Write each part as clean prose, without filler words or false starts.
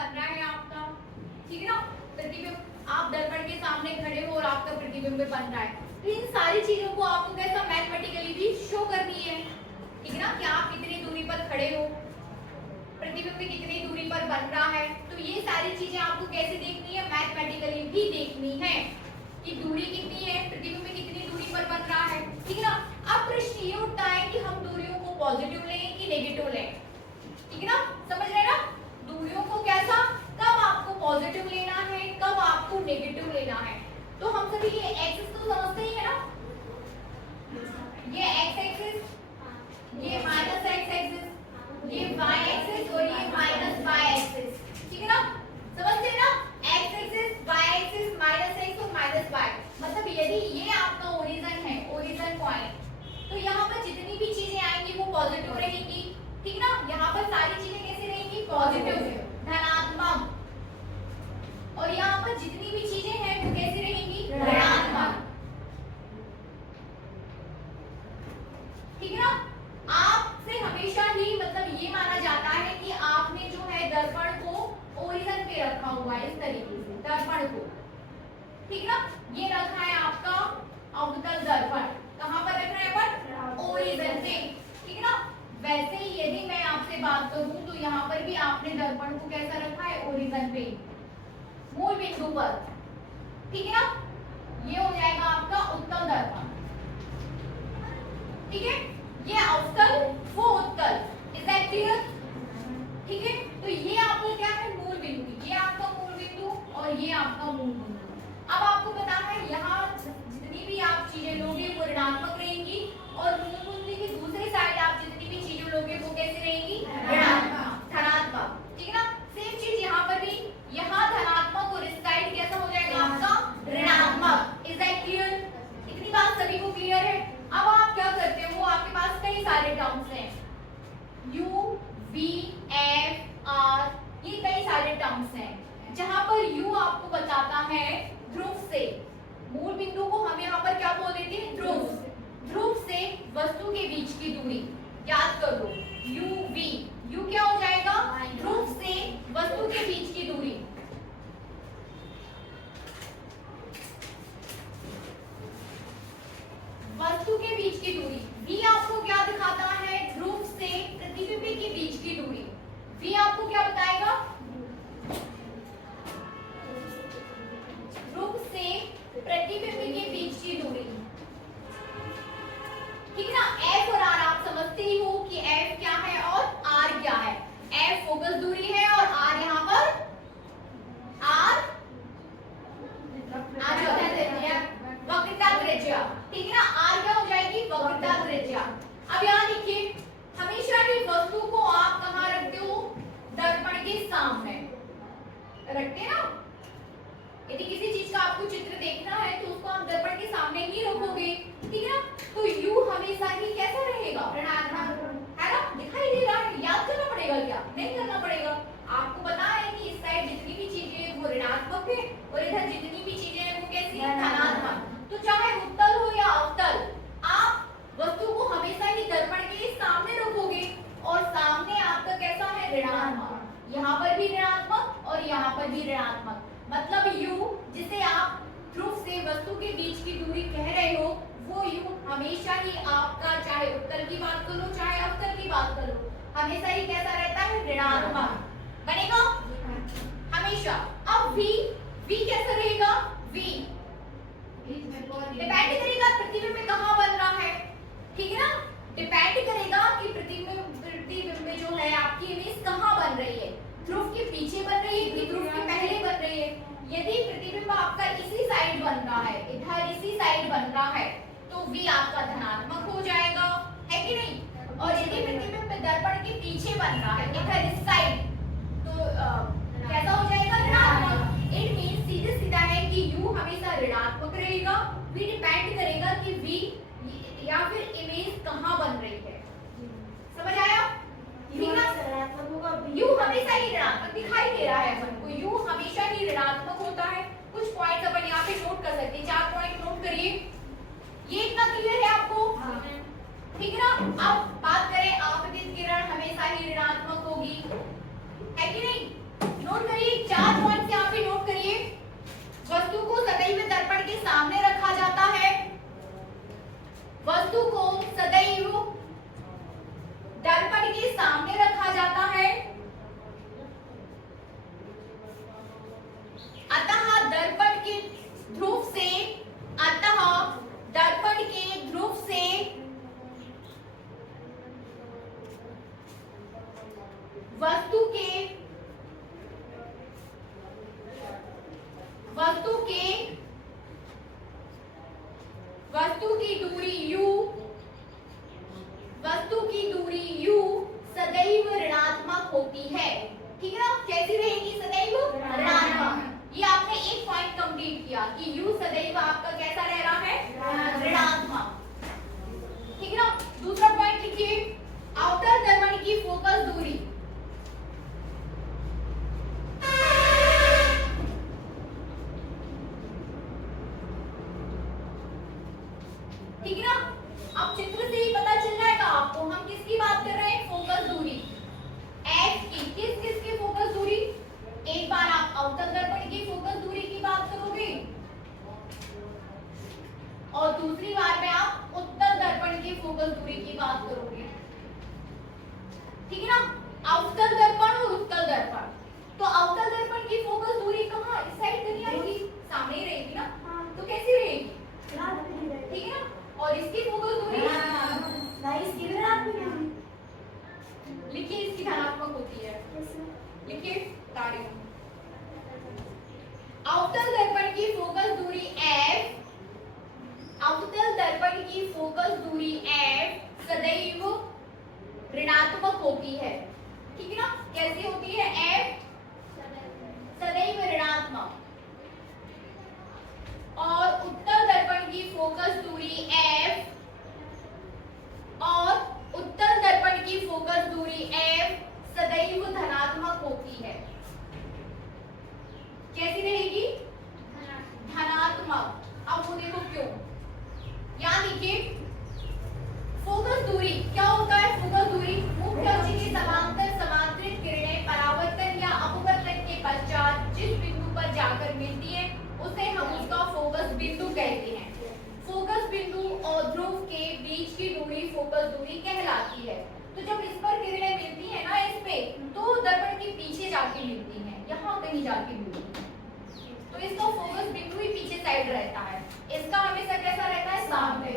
बन रहा है आपका, ठीक है ना। प्रतिबिंब आप दर्पण के सामने खड़े हो और आपका प्रतिबिंब बन रहा है, तो इन सारी चीजों को आपको कैसा मैथमेटिकली भी शो करनी है, ठीक है ना, कि आप कितनी दूरी पर खड़े हो, प्रतिबिंब कितनी दूरी पर बन रहा है। तो ये सारी चीजें आपको कैसे देखनी है, मैथमेटिकली भी देखनी है कि दूरी कितनी है, प्रतिबिंब कितनी दूरी पर बन रहा है, ठीक है ना। अब प्रश्न ये उठता है कि हम दूरियों को पॉजिटिव लें कि नेगेटिव लें, ठीक है ना, समझ रहे ना। दूरियों को कैसा, कब आपको पॉजिटिव लेना है, कब आपको नेगेटिव लेना है। तो हम सभी ये एक्सिस तो समझते ही है ना, ये एक्स एक्सिस, ये माइनस एक्स एक्सिस, ये वाई एक्सिस और ये माइनस वाई एक्सिस, ठीक है ना, समझते हैं ना। X axis, Y axis, minus X और माइनस वाई, मतलब यदि ये आपका ओरिजिन है, ओरिजिन पॉइंट, तो यहाँ पर जितनी भी चीजें आएंगी वो पॉजिटिव रहेंगी, ठीक ना। यहाँ पर सारी चीजें कैसी रहेंगी, पॉजिटिव, धनात्मक, और यहाँ पर जितनी भी चीजें हैं वो कैसी रहेंगी, ऋणात्मक, ठीक है ना। आपसे हमेशा ही मतलब ये माना जाता है कि आपने जो है दर्पण को ओरिजिन पे रखा हुआ है, इस तरीके से दर्पण को, ठीक ना। ये रखा है आपका अवतल दर्पण, कहाँ पर रख रहे हैं अपन, ओरिजिन पे, ठीक है ना। वैसे ही यदि मैं आपसे बात करूं तो यहाँ पर भी आपने दर्पण को कैसा रखा है, ओरिजिन पे, मूल बिंदु पर, ठीक है ना। ये हो जाएगा आपका उत्तल दर्पण, ठीक है। ये अवतल, वो उत्तल, इज दैट क्लियर, ठीक है। तो ये आपका क्या है, मूल बिंदु, ये आपका मूल बिंदु और ये आपका मूल बिंदु। अब आपको पता है यहाँ जितनी भी आप चीजें लोगे वो ऋणात्मक रहेंगी, और मूल बिंदु की दूसरी साइड आप जितनी भी चीजें लोगे वो कैसे रहेंगी, ऋणात्मक, धनात्मक, ठीक है ना। सेम चीज यहाँ पर भी, यहाँ धनात्मक और इस साइड कैसा हो जाएगा आपका ऋणात्मक, इज दैट क्लियर। इतनी बात सभी को क्लियर है। अब आप क्या करते हो, आपके पास कई सारे टर्म्स हैं, u, v, f, r, ये कई सारे टर्म्स हैं, जहां पर u आपको बताता है ध्रुव से, मूल बिंदु को हम यहाँ पर क्या बोल देते हैं, ध्रुव, ध्रुव से वस्तु के बीच की दूरी, याद कर लो, u, v, u क्या हो जाएगा, ध्रुव से वस्तु के बीच की दूरी, वस्तु के बीच की दूरी। v आपको क्या दिखाता है, ध्रुव से प्रतिबिंब के बीच की दूरी। v आपको क्या बताएगा, ध्रुव से प्रतिबिंब के बीच की दूरी, ठीक है ना। f और r आप समझते ही हो कि f क्या है और r क्या है। f फोकस दूरी है और r यहाँ पर r जो है वक्रता त्रिज्या, ठीक है ना। r क्या हो जाएगी, वक्रता त्रिज्या। अब यहाँ देखिए, हमेशा ही वस्तु को आप कहाँ रखते हो, दर्पण के सामने रखते हैं ना। यदि किसी चीज का आपको चित्र देखना है तो उसको आप दर्पण के सामने ही रखोगे, ठीक है ना। तो u हमेशा ही कैसा रहेगा, ऋणात्मक, है ना, दिखाई दे रहा है। याद करना पड़ेगा क्या, नहीं करना पड़ेगा। आपको पता है कि इस साइड जितनी भी चीजें हैं वो ऋणात्मक है और इधर जितनी भी चीजें हैं वो कैसी है, धनात्मक। तो चाहे उत्तल हो या अवतल, आप वस्तु को हमेशा ही दर्पण के सामने रखोगे और सामने आपका कैसा है, ऋणात्मक, यहाँ पर भी ऋणात्मक और यहाँ पर भी ऋणात्मक। मतलब u जिसे आप ध्रुव से वस्तु के बीच की दूरी कह रहे हो, वो u हमेशा ही आपका, चाहे उत्तल की बात करो चाहे अवतल की बात करो, हमेशा ही कैसा रहता है, ऋणात्मक बनेगा हमेशा। अब v, v कैसा रहेगा, v डिपेंड करेगा प्रतिबिंब में कहाँ बन रहा है, ठीक है ना। डिपेंड करेगा कि प्रतिबिंब जो है आपकी इमेज कहाँ बन रही है, ध्रुव के पीछे बन रही है कि ध्रुव के पहले बन रही है। यदि प्रतिबिंब आपका इसी साइड बन रहा है, इधर इसी साइड बन रहा है, तो v आपका धनात्मक हो जाएगा, है कि नहीं। और यदि प्रतिबिंब दर्पण के पीछे बन रहा है, इधर इस साइड, तो कैसा हो जाएगा, ऋणात्मक। इट मींस सीधे सीधा है कि u हमेशा ऋणात्मक रहेगा, v डिपेंड करेगा कि v या फिर इमेज कहाँ बन रही है, समझ आया। u हमेशा ही ऋणात्मक दिखाई दे रहा है अपन को, u हमेशा ही ऋणात्मक होता है। कुछ पॉइंट्स अपन यहाँ पे नोट कर सकते हैं, 4 पॉइंट नोट करिए। ये इतना क्लियर है आपको, ठीक है ना। अब बात करें, आपतित किरण हमेशा ही ऋणात्मक होगी, है कि नहीं, नोट करिए। की फोकस दूरी f सदैव ऋणात्मक होती है। ठीक है ना, कैसी होती है? f सदैव ऋणात्मक। और उत्तल दर्पण की फोकस दूरी f और उत्तल दर्पण की फोकस दूरी f सदैव धनात्मक होती है। कैसी रहेगी? धनात्मक। अब वो देखो क्यों। यहां देखिए फोकस दूरी क्या होता है? फोकस दूरी मुख्य अक्ष के समांतर समांतरित किरणें परावर्तन या अपवर्तन के पश्चात जिस बिंदु पर जाकर मिलती है उसे हम उसका फोकस बिंदु कहते हैं। फोकस बिंदु और ध्रुव के बीच की दूरी फोकस दूरी कहलाती है। तो जब इस पर किरणें मिलती है ना, इस पे, तो दर्पण के पीछे जाके मिलती हैं, यहाँ कहीं जाके मिलती है, तो इसका फोकस बिंदु ही पीछे साइड रहता है। इसका हमेशा कैसा रहता है? सामने।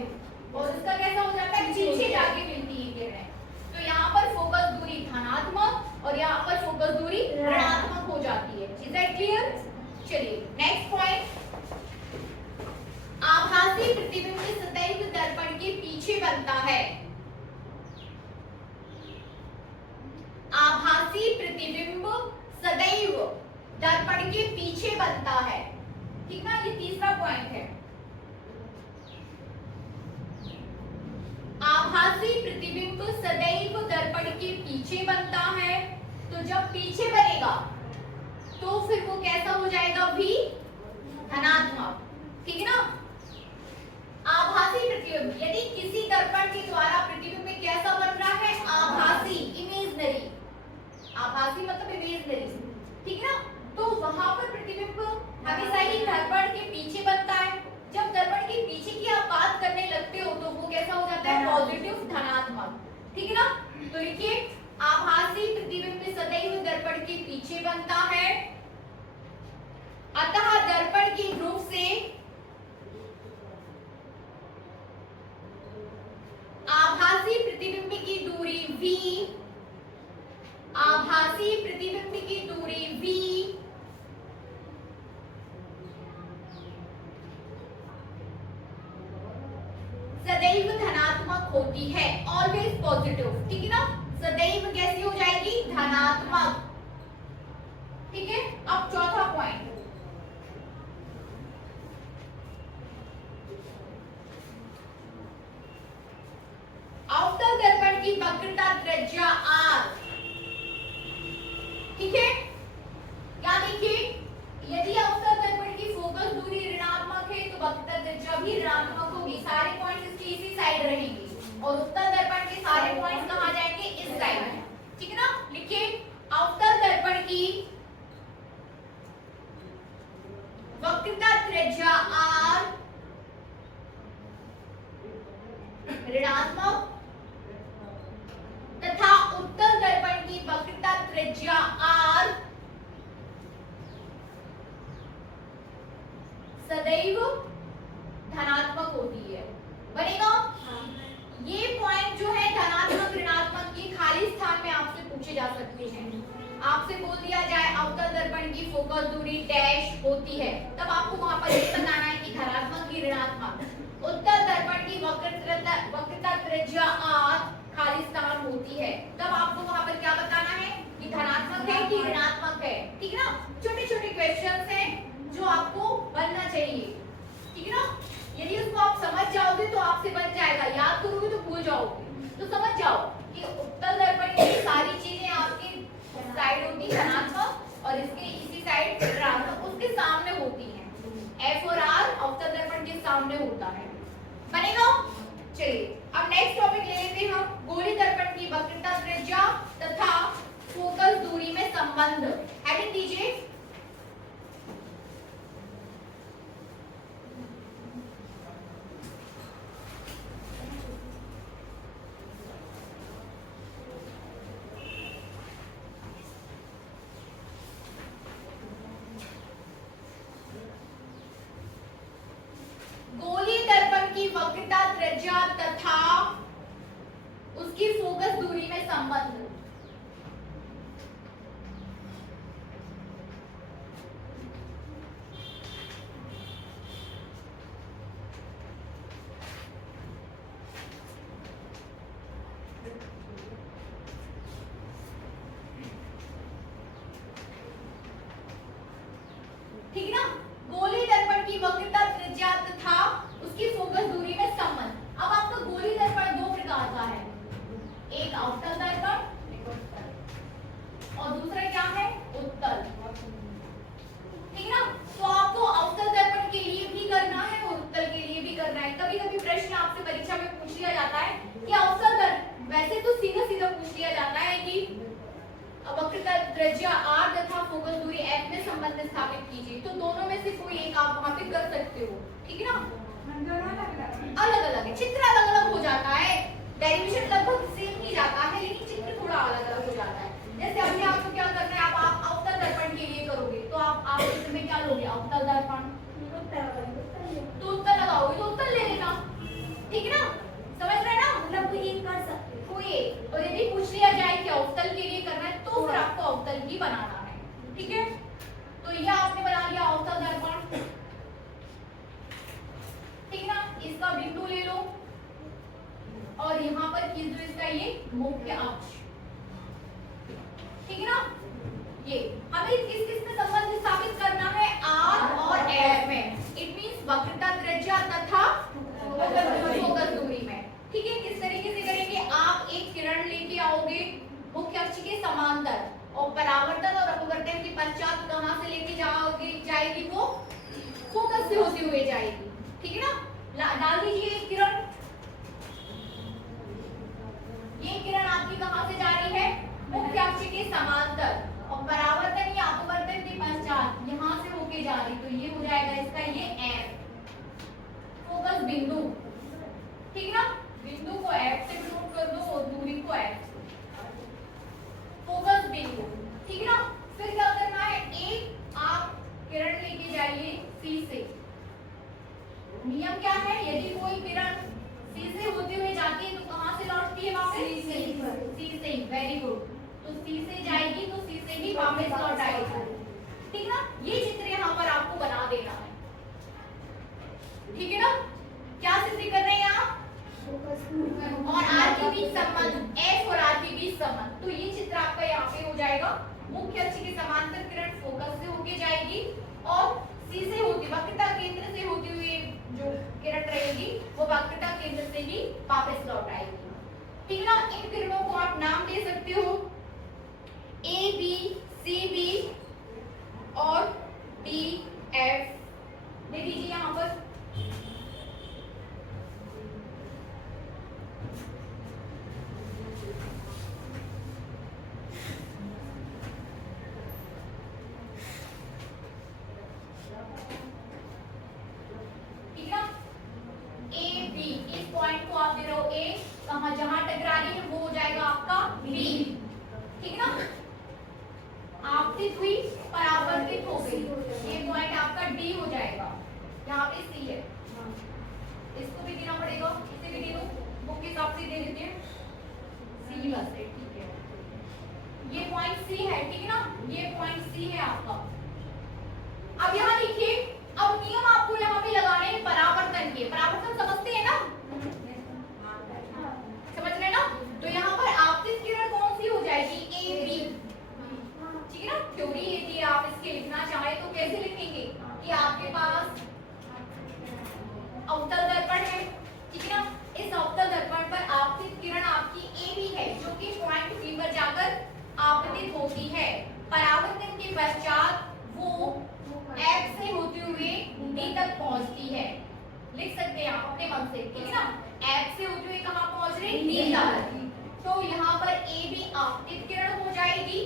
और इसका कैसा हो जाता है? पीछे जाके मिलती है किरणें। तो यहाँ पर फोकस दूरी धनात्मक और यहाँ पर फोकस दूरी ऋणात्मक हो जाती है। Is that clear? चलिए नेक्स्ट पॉइंट। आभासी प्रतिबिंब सदैव दर्पण के पीछे बनता है। आभासी प्रतिबिंब सदैव दर्पण के पीछे बनता है। ठीक ना, ये तीसरा पॉइंट है। आभासी प्रतिबिंब सदैव दर्पण के पीछे बनता है। तो जब पीछे बनेगा तो फिर वो कैसा हो जाएगा? भी धनात्मक। ठीक है ना। आभासी प्रतिबिंब, यदि किसी दर्पण के द्वारा प्रतिबिंब कैसा बन रहा है? आभासी, इमेजनरी। आभासी मतलब इमेजनरी। ठीक है ना। तो वहां पर प्रतिबिंब हमेशा ही दर्पण के पीछे बनता है। जब दर्पण के पीछे की आप बात करने लगते हो तो वो कैसा हो जाता है? पॉजिटिव, धनात्मक। ठीक है ना। तो लिखिए आभासी प्रतिबिंब सदैव दर्पण के पीछे बनता है, अतः दर्पण की ध्रुव से आभासी प्रतिबिंब की दूरी v, आभासी प्रतिबिंब की दूरी v सदैव धनात्मक होती है। Always positive. ठीक है ना। सदैव कैसी हो जाएगी? धनात्मक। ठीक है। अब चौथा पॉइंट, अवतल दर्पण की वक्रता त्रिज्या r। ठीक है। क्या देखिए, यदि अवतल दर्पण की फोकस दूरी ऋणात्मक है तो वक्रता त्रिज्या भी ऋणात्मक होगी। सारे पॉइंट्स इसकी इसी साइड रहेंगी और उत्तल दर्पण के सारे पॉइंट्स कहां जाएंगे? इस साइड। ठीक है ना। लिखिए अवतल दर्पण की वक्रता त्रिज्या r ऋणात्मक तथा उत्तल दर्पण की वक्रता त्रिज्या r सदैव धनात्मक होती है। बनेगा? ये पॉइंट जो है धनात्मक ऋणात्मक की खाली स्थान में आपसे पूछे जा सकते हैं। आपसे बोल दिया जाए अवतल दर्पण की फोकस दूरी डैश होती है, तब आपको वहां पर ये बताना है कि धनात्मक की ऋणात्मक। उत्तल दर्पण की वक्रता त्रिज्या r खाली स्थान होती है, तब आपको वहां पर क्या बताना है कि धनात्मक है कि ऋणात्मक है। ठीक है ना। छोटे छोटे क्वेश्चंस हैं जो आपको बनना चाहिए। ठीक है ना। यदि उसको आप समझ जाओगे तो आपसे बन जाएगा, याद करोगे तो भूल जाओगे। तो समझ जाओ कि उत्तल दर्पण की सारी चीजें आपकी साइड होती है धनात्मक और इसके इसी साइड ऋणात्मक, उसके सामने होती हैं। F और R अवतल दर्पण के सामने होता है। बनेगा? चलिए अब नेक्स्ट टॉपिक ले लेते हैं हम, गोली दर्पण की वक्रता त्रिज्या तथा फोकस दूरी में संबंध। हेडिंग दीजिए वक्रता त्रिज्या तथा उसकी फोकस दूरी में संबंध। ठीक है ना। गोली दर्पण की वक्रता, त्रिज्या तथा उसकी फोकस दूरी में संबंध। अब आपका गोली दर्पण दो प्रकार का है, एक अवतल दर्पण और दूसरा क्या है, उत्तल। ठीक है ना। तो आपको अवतल दर्पण के लिए भी करना है और उत्तल के लिए भी करना है। कभी कभी प्रश्न आपसे परीक्षा में पूछ लिया जाता है कि अवतल दर्पण, वैसे तो सीधा सीधा पूछ लिया जाता है कि वक्रता त्रिज्या r तथा फोकस दूरी f में संबंध स्थापित कीजिए, तो दोनों में से कोई एक आप वहां पे कर सकते हो। ठीक है ना। अलग अलग है, चित्र अलग अलग हो जाता है, डेरिवेशन लगभग सेम ही जाता है, लेकिन चित्र थोड़ा अलग अलग हो जाता है। जैसे अभी आपको क्या करना है, आप अवतल दर्पण के लिए करोगे तो आप चित्र में क्या लोगे, अवतल दर्पण, तो उत्तल लगाओगे तो उत्तल ले लेना। ठीक है ना, समझ रहे हैं ना, मतलब कोई एक कर सकते हो, कोई एक। और यदि पूछ लिया जाए कि अवतल के लिए करना है तो फिर आपको अवतल ही बनाना है। ठीक है, तो यह आपने बना लिया अवतल दर्पण। ठीक है ना, इसका बिंदु ले लो और यहाँ पर खींच दो इसका ये मुख्य अक्ष। ठीक है ना, ये हमें किस किस में संबंध स्थापित करना है, r और f में। इट मींस वक्रता, त्रिज्या तथा फोकस दूरी में। ठीक है, किस तरीके से करेंगे, आप एक किरण लेके आओगे मुख्य अक्ष के समांतर और परावर्तन और अपवर्तन के पश्चात कहां से लेके जाएगी, वो फोकस से होती हुई जाएगी। ठीक है ना, डाल दीजिए एक किरण। ये किरण आपकी कहां से जा रही है, मुख्य अक्ष के समांतर और परावर्तन या अपवर्तन के पश्चात यहां से होके जा रही, तो ये हो जाएगा इसका ये F, फोकस बिंदु। ठीक है ना, बिंदु को F से डिनोट कर दो और दूरी को F, फोकस बिंदु। ठीक है ना, फिर क्या करना है, एक आप किरण लेके जाइए C से। नियम क्या है, यदि कोई किरण C से होते हुए जाती है तो कहां से लौटती है, वापस C से। वेरी गुड, तो C से जाएगी तो C से ही वापस लौट आएगी। ठीक है ना, ये चित्र यहाँ पर आपको बना देना है। ठीक है ना, क्या सिद्ध कर रहे हैं आप, और r के बीच संबंध, f और r के बीच संबंध। तो ये चित्र आपका यहाँ पे हो जाएगा, मुख्य अक्ष के समांतर किरण फोकस से होके जाएगी और C से होती, वक्रता केंद्र से होती हुई जो किरण रहेगी वो वक्रता केंद्र से ही वापस लौट आएगी। ठीक है ना, इन किरणों को आप नाम दे सकते हो A B C B और D F, दे दीजिए यहाँ पर। ठीक है ना, A B, इस पॉइंट को आप दे रहे हो A, कहां जहां टकरा रही है वो हो जाएगा आपका B। ठीक है ना, आपतित हुई परावर्तित हो गई, ये पॉइंट आपका D हो जाएगा। यहाँ पे C है, इसको भी देना पड़ेगा, इसे भी दे दो, बुक के हिसाब से दे देते हैं C बस है। ठीक है, ये पॉइंट C है। ठीक है ना, ये पॉइंट C है आपका। अब यहाँ देखिए, अब नियम आपको यहाँ पे लगाने हैं परावर्तन के। परावर्तन समझते हैं ना, समझ रहे हैं ना, तो यहाँ पर आपतित किरण कौन सी हो जाएगी, A B। ठीक है ना, थ्योरी यदि आप इसके लिखना चाहे तो कैसे लिखेंगे कि आपके पास अवतल दर्पण है। ठीक है ना, इस अवतल दर्पण पर आपतित किरण आपकी A B है जो कि पॉइंट B पर जाकर आपतित होती है। परावर्तन के पश्चात वो F से होते हुए D तक पहुंचती है। लिख सकते हैं आप अपने मन से। ठीक है ना, F से होते हुए कहां पहुंच रही, D तक। तो यहाँ पर A B आपतित किरण हो जाएगी।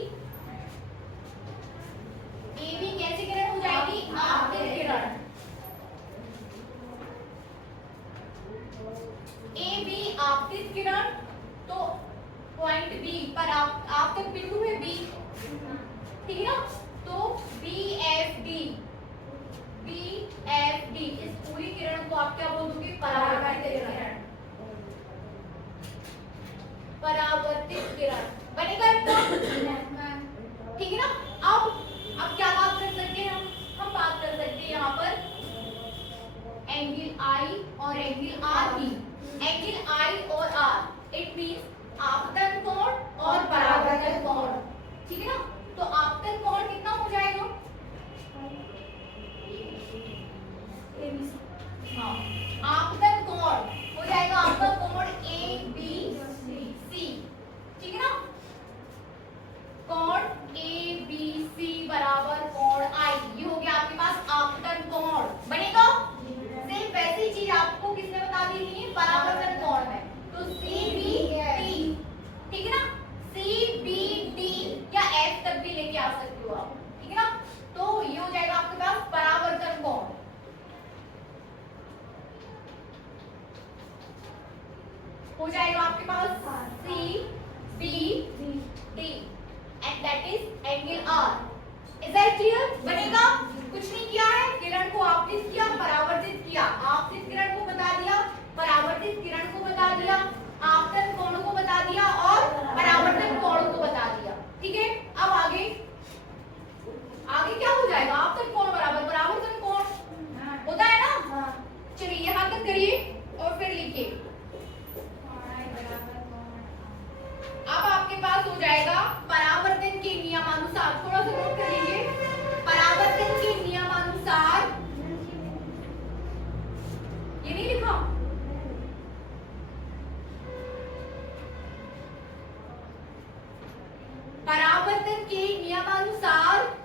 A B कैसी किरण हो जाएगी, आपतित किरण। A B आपतित किरण, तो पॉइंट B पर आप तक बिंदु है B। ठीक है ना, तो BFD, BFD इस पूरी किरण को आप क्या बोल दोगे, परावर्तित किरण। परावर्तित किरण बनेगा इतना। ठीक है ना, अब क्या बात कर सकते हैं हम बात कर सकते हैं यहाँ पर एंगल I और एंगल R की। एंगल I और R इट मींस आपतन कोण और परावर्तन कोण। ठीक है ना, तो आपतन कोण कितना हो जाएगा, क्लियर बनेगा? कुछ नहीं किया है, किरण को आपतित किया, परावर्तित किया, आपतित किरण को बता दिया, परावर्तित किरण को बता दिया, आपतन कोण को बता दिया और परावर्तन कोण को बता दिया। ठीक है, अब आगे क्या हो जाएगा? आपतन कोण बराबर परावर्तन कोण होता है ना? चलिए यहाँ तक करिए और फिर लिखिए। अब आपके पास हो जाएगा परावर्तन के नियमानुसार, थोड़ा सा नोट कर लीजिए, परावर्तन के नियमानुसार, ये नहीं लिखा? परावर्तन के नियमानुसार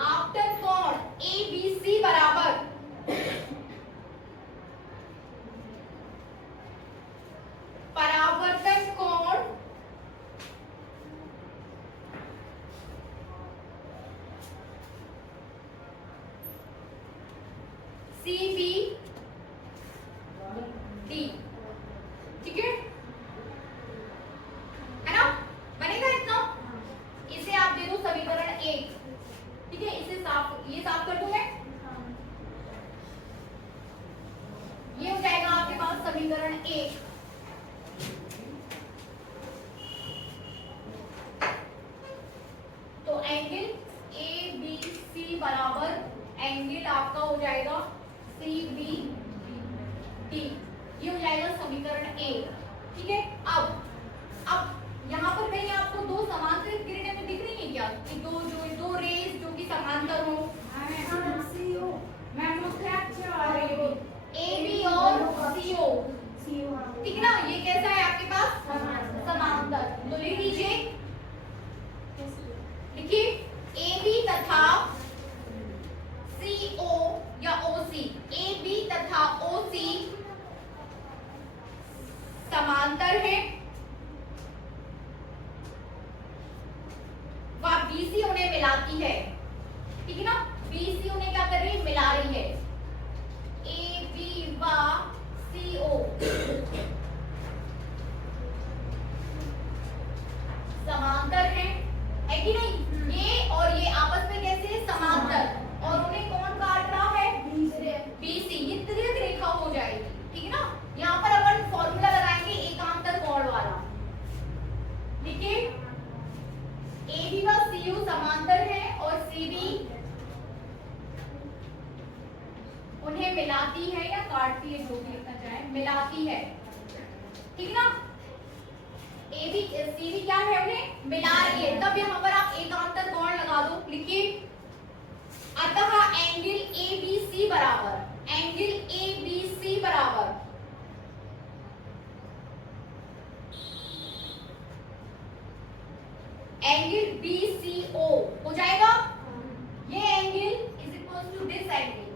आपतन कोण ABC बराबर परावर्तन कोण CBD। ठीक है ना? बनेगा इतना? इसे आप दे दो समीकरण 1। ठीक है, इसे ये साफ कर दूं मैं। ये हो जाएगा आपके पास समीकरण 1। तो एंगल ABC बराबर एंगल आपका हो जाएगा CBD। ये हो जाएगा समीकरण 1। ठीक है, अब यहाँ पर कहीं आपको दो समांतरित किरणें में दिख रही है क्या? कि दो रेज जो कि समांतर हो, AB और CO। ठीक है ना? ये कैसा है आपके पास? समांतर। तो लिख लीजिए, लिखिए AB तथा CO या OC, AB तथा OC समांतर है, वह BC उन्हें मिलाती है। ठीक है ना? BC उन्हें क्या कर रही है? मिला रही है। AB व CO समांतर है कि नहीं? ये और ये आपस में कैसे समांतर, और उन्हें कौन काट रहा है? BC। ये तिर्यक रेखा हो जाएगी। ठीक है ना? यहाँ पर अपन फॉर्मूला लगाएंगे एकांतर कोण वाला। देखिए AB व CU समांतर है और CB उन्हें मिलाती है या काटती है, जो भी लिखना चाहे, मिलाती है। ठीक ना? AB CB क्या है? उन्हें मिला रही है। तब यहाँ पर आप एकांतर कोण लगा दो। लिखिए, अतः एंगल ABC बराबर एंगल BCO हो जाएगा। ये angle is equal to this angle.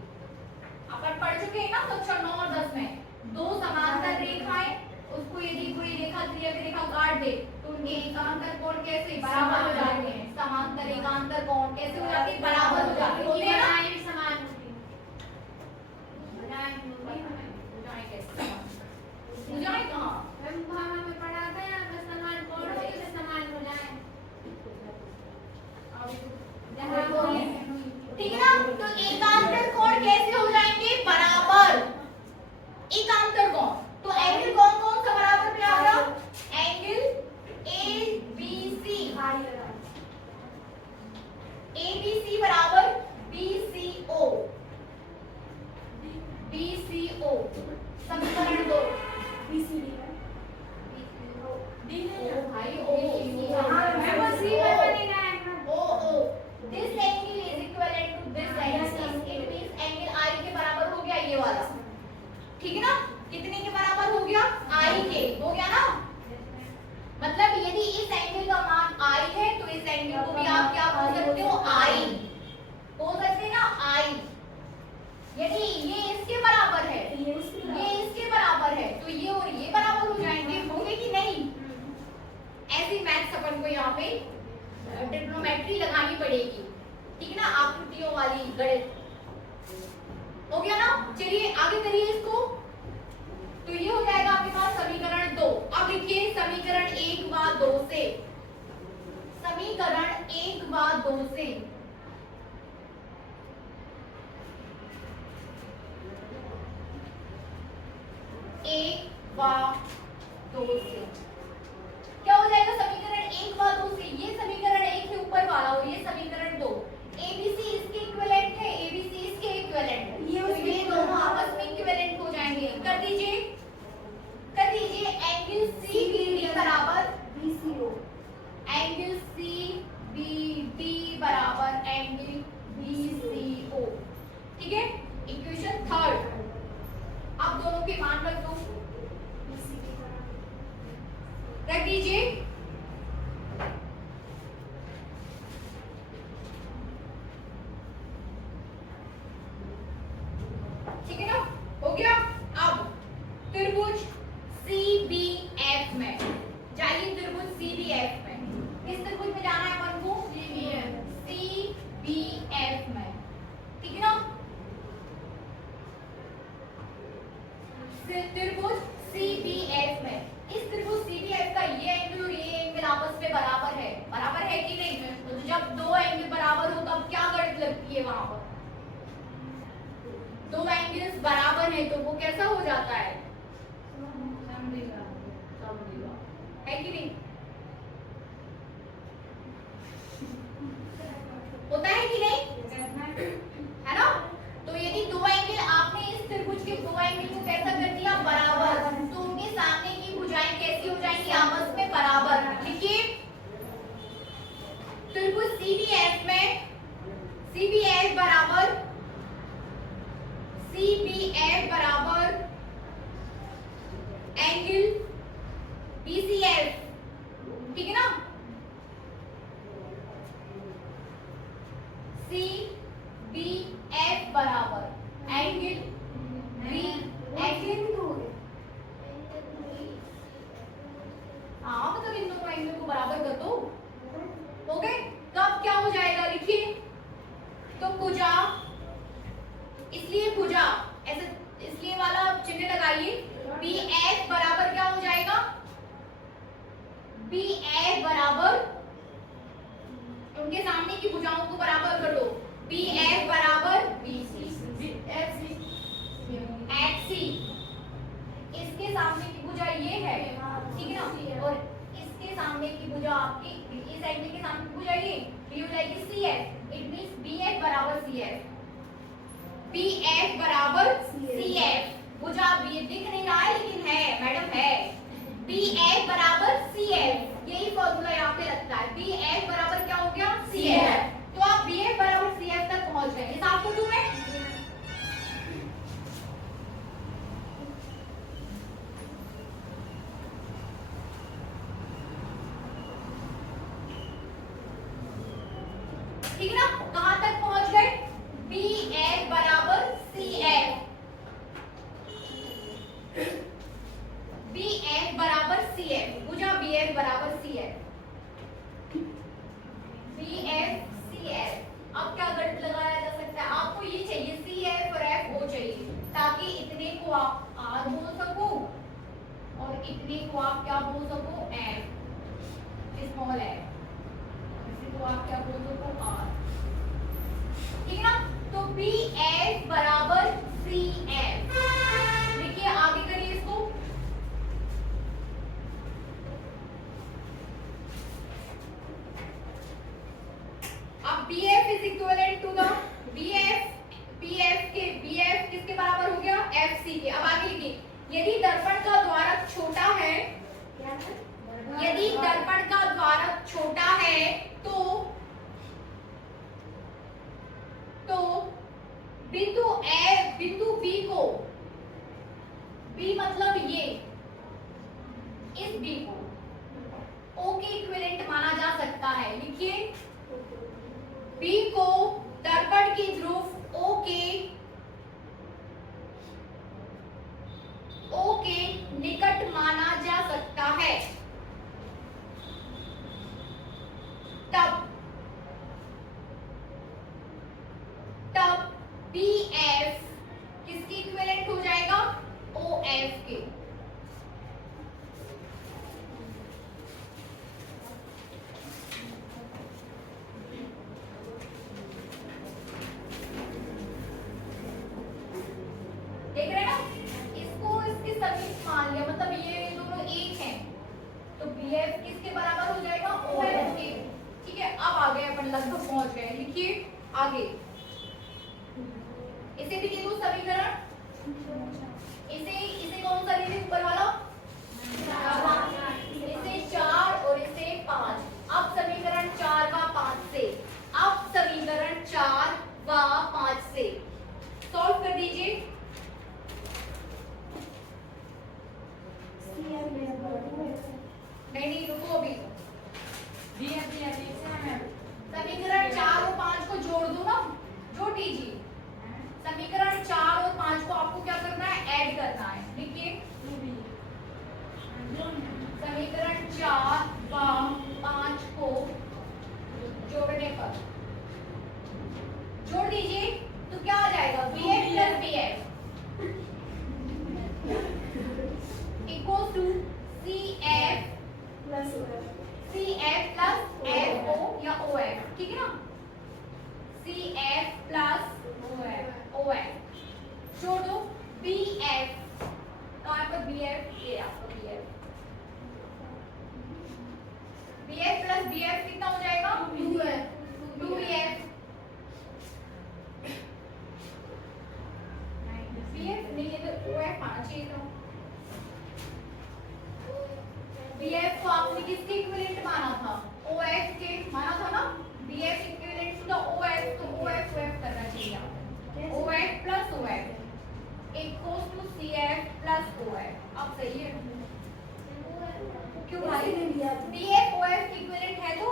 अपन पढ़ चुके हैं ना कक्षा 9 और 10 में, दो समांतर रेखाएं, उसको यदि कोई रेखा तिर्यक रेखा काट दे तो उनके एकांतर कोण कैसे बराबर हो जाते हैं? समांतर एकांतर कोण कैसे हो जाते हैं? बराबर हो जाते हैं। होते हैं ना? समान होती है। बुझाएं कैसे? बुझाएं कहाँ? हम भाव में पढ़ाते हैं, अगर समान कोण हो तो समान हो जाए। ठीक है ना? तो एकांतर कोण कैसे हो जाएंगे? बराबर। एकांतर कोण, तो एंगल कौन कौन सा बराबर पे आ रहा? एंगल ABC बराबर BCO। समीकरण 2। BCD भाई this angle is equivalent to this angle. It means angle I के बराबर हो गया ये वाला। ठीक है ना? कितने के बराबर हो गया? I के। हो गया ना? मतलब यदि इस एंगल का मान I है तो इस एंगल को भी आप क्या बोल सकते हो? I बोल सकते हैं ना? I। यदि ये इसके बराबर है, ये इसके बराबर है, तो ये और ये बराबर हो जाएंगे। होंगे कि नहीं? ऐसी मैथ्स अपन को यहाँ पे ट्रिग्नोमेट्री लगानी पड़ेगी। ठीक है ना? आकृतियों वाली गणित। हो गया ना? चलिए आगे करिए इसको। तो ये हो जाएगा आपके पास समीकरण 2। अब लिखिए समीकरण 1 व 2 से व 2 से एक व 2 से क्या हो जाएगा समीकरण 1 व 2 से ये समीकरण 1 के ऊपर वाला और ये समीकरण 2 ABC इसके इक्विवेलेंट है ABC इसके इक्विवेलेंट है तो ये दोनों आपस में इक्विवेलेंट हो जाएंगे कर दीजिए एंगल CBD बराबर BCO एंगल CBD बराबर एंगल BCO ठीक है इक्वेशन थर्ड आप दोनों के मान रख दो रख दीजिए ठीक है ना हो गया अब त्रिभुज CBF में जाइए त्रिभुज CBF में किस त्रिभुज में जाना है अपन को CBF में ठीक है ना त्रिभुज CBF में इस त्रिभुज CBF का ये एंगल और ये एंगल आपस में बराबर है कि नहीं तो जब दो एंगल बराबर हो तब क्या गणित लगती है वहां पर दो एंगल्स बराबर है तो वो कैसा हो जाता है कि नहीं होता है कि नहीं है ना तो यदि दो एंगल आपने इस त्रिभुज के दो एंगल को कैसा कर दिया बराबर तो उनके सामने की भुजाएं कैसी हो जाएंगी आपस में बराबर लिखिए त्रिभुज CBF में CBF बराबर एंगल BCF ठीक है ना CBF बराबर एंगल हाँ मतलब इन दोनों एंगल को बराबर कर दो हो गए तब क्या हो जाएगा लिखिए तो भुजा ऐसे इसलिए वाला चिन्ह लगाइए BF बराबर क्या हो जाएगा BF बराबर उनके सामने की भुजाओं को बराबर कर दो BF बराबर HC इसके सामने की भुजा ये है ठीक है ना और इसके सामने की भुजा आपकी इस एंगल के सामने की भुजा ये हो जाएगी CF इट मींस BF बराबर CF BF बराबर CF भुजा ये दिख नहीं रहा है लेकिन है मैडम है BF बराबर CF यही फॉर्मूला यहाँ पे लगता है BF बराबर क्या हो गया CF तो आप BF बराबर CF तक पहुंच गए इस आपको क्यों है ठीक है ना कहां तक पहुंच गए BF बराबर CF BF बराबर CF भुजा BF बराबर CF अब क्या गणित लगाया जा सकता है आपको ये चाहिए CF और FO चाहिए ताकि इतने को आप R बोल सको और इतने को आप क्या बोल सको F स्मॉल f इसे को आप क्या बोल सको R ठीक है ना तो BF बराबर CF देखिए आगे करिए इसको अब BF is equivalent to the BF किसके बराबर हो गया FC के अब आगे लिखिए यदि दर्पण का द्वारक छोटा है यदि दर्पण का द्वारक छोटा है तो बिंदु B को B मतलब ये इस B को O के इक्विवेलेंट माना जा सकता है लिखिए B को दर्पण की ध्रुव O के निकट माना जा सकता है तब BF किसकी इक्विवेलेंट हो जाएगा OF के आगे इसे भी लिखो समीकरण, इसे कौन सा लिखे ऊपर वाला, इसे 4 और इसे 5। अब समीकरण 4 व 5 से, अब समीकरण 4 व 5 से सॉल्व कर दीजिए। नहीं रुको अभी, समीकरण 4 और 5 को जोड़ दो ना, जोड़ दीजिए। समीकरण 4 और 5 को आपको क्या करना है, ऐड करना है। लिखिए समीकरण 4 व 5 को जोड़ने पर, जोड़ दीजिए तो क्या आ जाएगा, bf plus bf equal to cf plus fo या OF, ठीक है ना, cf प्लस OF जोड़ दो bf, कहाँ पर bf, ये आपका bf प्लस bf कितना हो जाएगा, 2bf bf नहीं है तो OF आना चाहिए था। BF को आपने किसके इक्विवेलेंट माना था, OF के माना था ना, BF equivalent to the OF, तो OF करना चाहिए आपको, OF plus OF equals to CF plus OF। अब सही है क्यों भाई, BF OF के इक्विवेलेंट है तो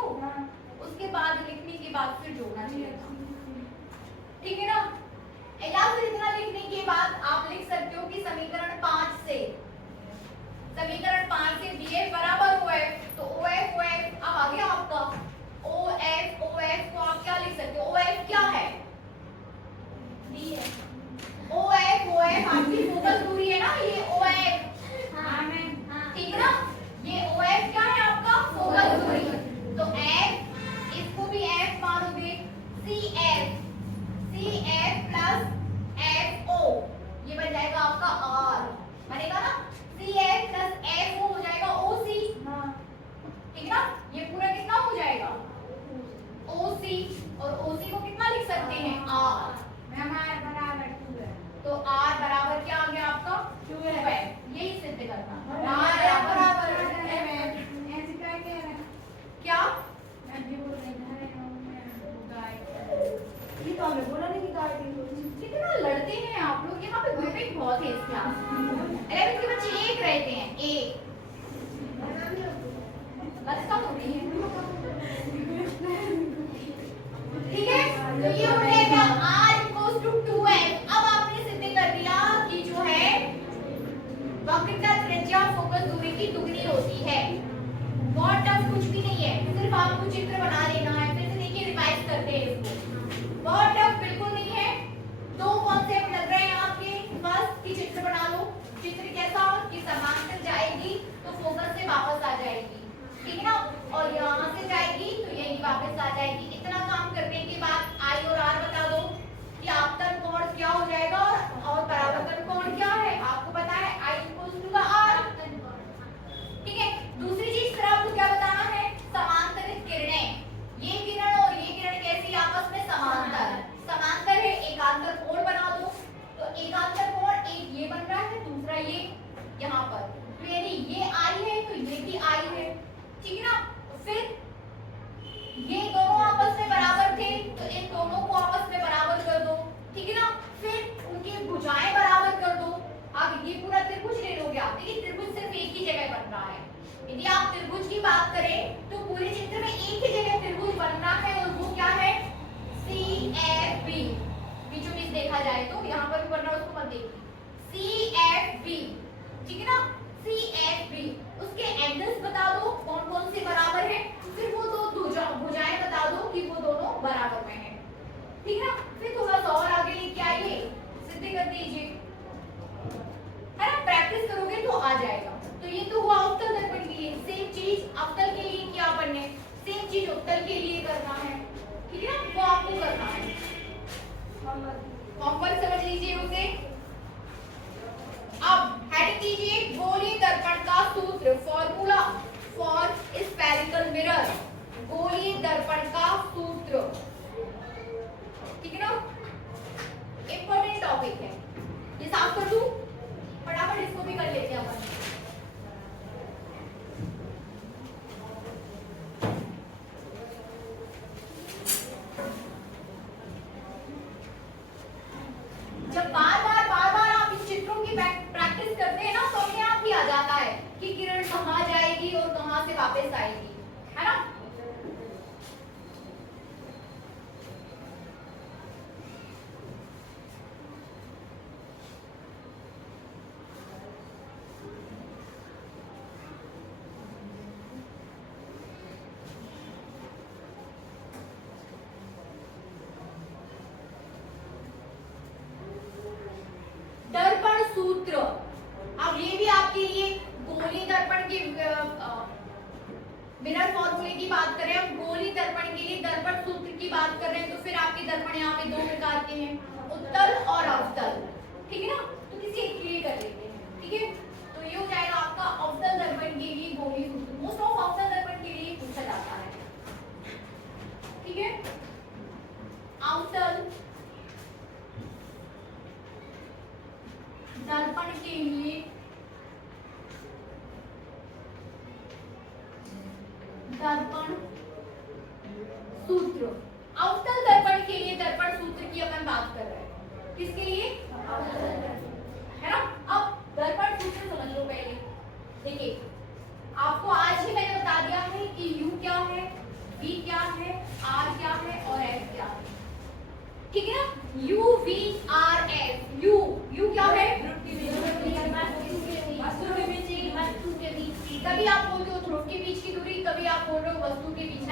उसके बाद लिखने के बाद फिर जोड़ना चाहिए था, ठीक है ना। या फिर इतना लिखने के बाद आप लिख सकते हो कि समीकरण 5 से, समीकरण 5 से BF बराबर OF, तो OF अब आ गया आपका OF को आप क्या लिख सकते हो, OF क्या है, OF आपकी फोकस दूरी है ना, ये OF, ठीक है ना, ये OF क्या है आपका फोकस दूरी, तो F इसको भी F मानोगे, CF प्लस FO ये बन जाएगा आपका R, बनेगा ना, CF प्लस FO हो जाएगा OC, ठीक है ना, ये पूरा कितना हो जाएगा OC, और OC को कितना लिख सकते हैं R, तो R बराबर क्या आ गया आपका 2 है, यही सिद्ध करना, R बराबर क्या, ये तो हमने बोला नहीं कि गाय कितना लड़ते हैं आप लोग, यहाँ पे ग्रुपिंग बहुत है इस क्लास में, 11th के बच्चे एक रहते हैं, एक बस कम हो रही है, ठीक है, तो ये हो जाएगा R इक्वल्स टू 2f। अब आपने सिद्ध कर दिया कि जो है वक्रता त्रिज्या फोकस दूरी की दुगनी होती है, बहुत टफ कुछ भी नहीं है, सिर्फ आपको चित्र बना लेना है, फिर से देखिए रिवाइज करते हैं इसको, बहुत टफ बिल्कुल नहीं है। दो कॉन्सेप्ट लग रहे हैं आपके, फर्स्ट की चित्र बना लो, चित्र कैसा कि समांतर जाएगी तो फोकस से वापस आ जाएगी, ठीक है ना, और यहाँ से जाएगी तो यही वापस आ जाएगी। इतना काम करने के बाद I और R बता दो कि आपतन कोण क्या हो जाएगा और परावर्तन कोण क्या है, आपको पता है I इक्वल्स टू R, ठीक है। दूसरी चीज फिर आपको क्या बताना है, समांतरित किरणें, ये किरण और ये किरण कैसी आपस में समांतर है, एकांतर कोण बना दो, तो एकांतर कोण एक ये बन रहा है, दूसरा ये यहाँ पर, तो यदि ये I है तो ये भी I है, ठीक है ना। फिर ये दोनों आपस में बराबर थे तो इन दोनों को आपस में बराबर कर दो, ठीक है ना। फिर उनकी भुजाएं बराबर कर दो, अब ये पूरा त्रिभुज ले लोगे आप, देखिए त्रिभुज सिर्फ एक ही जगह बन रहा है, यदि आप त्रिभुज की बात करें तो पूरे चित्र में एक ही जगह त्रिभुज बनना है और वो क्या है CFB, बीचों बीच देखा जाए तो यहाँ पर भी बन रहा है, उसको मत देखिए, CFB, ठीक है ना, CFB, उसके एंगल्स बता दो कौन कौन से बराबर है, फिर वो दो भुजाएं बता दो कि वो दोनों बराबर में है, ठीक है ना। फिर थोड़ा सा और आगे लेके आइए, सिद्ध कर दीजिए, है ना, प्रैक्टिस करोगे तो आ जाएगा। तो ये तो हुआ उत्तल दर्पण के लिए, सेम चीज अवतल के लिए क्या पढ़ने, सेम चीज उत्तल के लिए करना है, ठीक है ना, वो आपको करना है, होमवर्क समझ लीजिए उसे। अब हेड कीजिए गोलीय दर्पण का सूत्र, फॉर्मूला फॉर स्फेरिकल मिरर, गोलीय दर्पण का सूत्र, मैं साफ कर दूं, फटाफट इसको भी कर लेते हैं अपन। जब बार बार आप इन चित्रों की प्रैक्टिस करते हैं ना तो अपने आप ही आ जाता है कि किरण कहाँ जाएगी और कहाँ से वापस आएगी, है ना। दर्पण सूत्र, अब ये भी आपके लिए गोली दर्पण के मिरर फॉर्मूले की बात करें, हम गोली दर्पण के लिए दर्पण सूत्र की बात कर रहे हैं, तो फिर आपके दर्पण यहाँ पे दो प्रकार के हैं, उत्तल और अवतल, ठीक है ना। तो किसी एक के लिए कर लेते हैं, ठीक है। तो ये हो जाएगा आपका अवतल दर्पण के लिए गोली सूत्र। मोस्ट ऑफ अवतल दर्पण के लिए पूछा जाता है, ठीक है। अवतल दर्पण के लिए दर्पण सूत्र, अवतल दर्पण के लिए दर्पण सूत्र की अपन बात कर रहे हैं, किसके लिए, है ना। अब दर्पण सूत्र समझ लो पहले। देखिए आपको आज ही मैंने बता दिया है कि U क्या है, V क्या है, R क्या है और F क्या है, ठीक है ना। U V R F, U क्या है, कभी आप बोलते हो ध्रुव के बीच की दूरी, कभी आप बोल रहे हो वस्तु के बीच,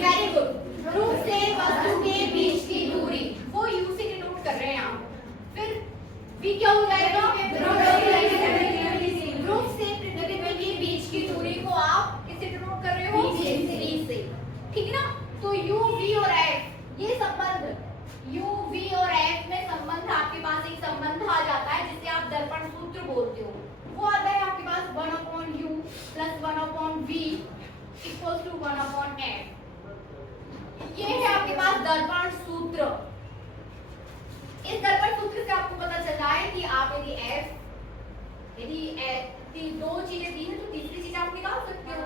वेरी गुड, ध्रुव से वस्तु के बीच की दूरी, वो U से डिनोट कर रहे हैं आप। फिर V क्या हो जाएगा, ध्रुव से पृथ्वी के बीच की दूरी को आप किससे डिनोट कर रहे हो, V से, ठीक है ना। तो U V और F ये संबंध, U V और F में संबंध आपके पास एक संबंध आ जाता है जिसे आप दर्पण सूत्र बोलते हो। वो आता है आपके पास 1/U + 1/V = 1/F। ये है आपके पास दर्पण सूत्र। इस दर्पण सूत्र से आपको पता चल रहा है कि आप यदि दो चीजें दी हैं तो तीसरी चीज आप निकाल सकते हो,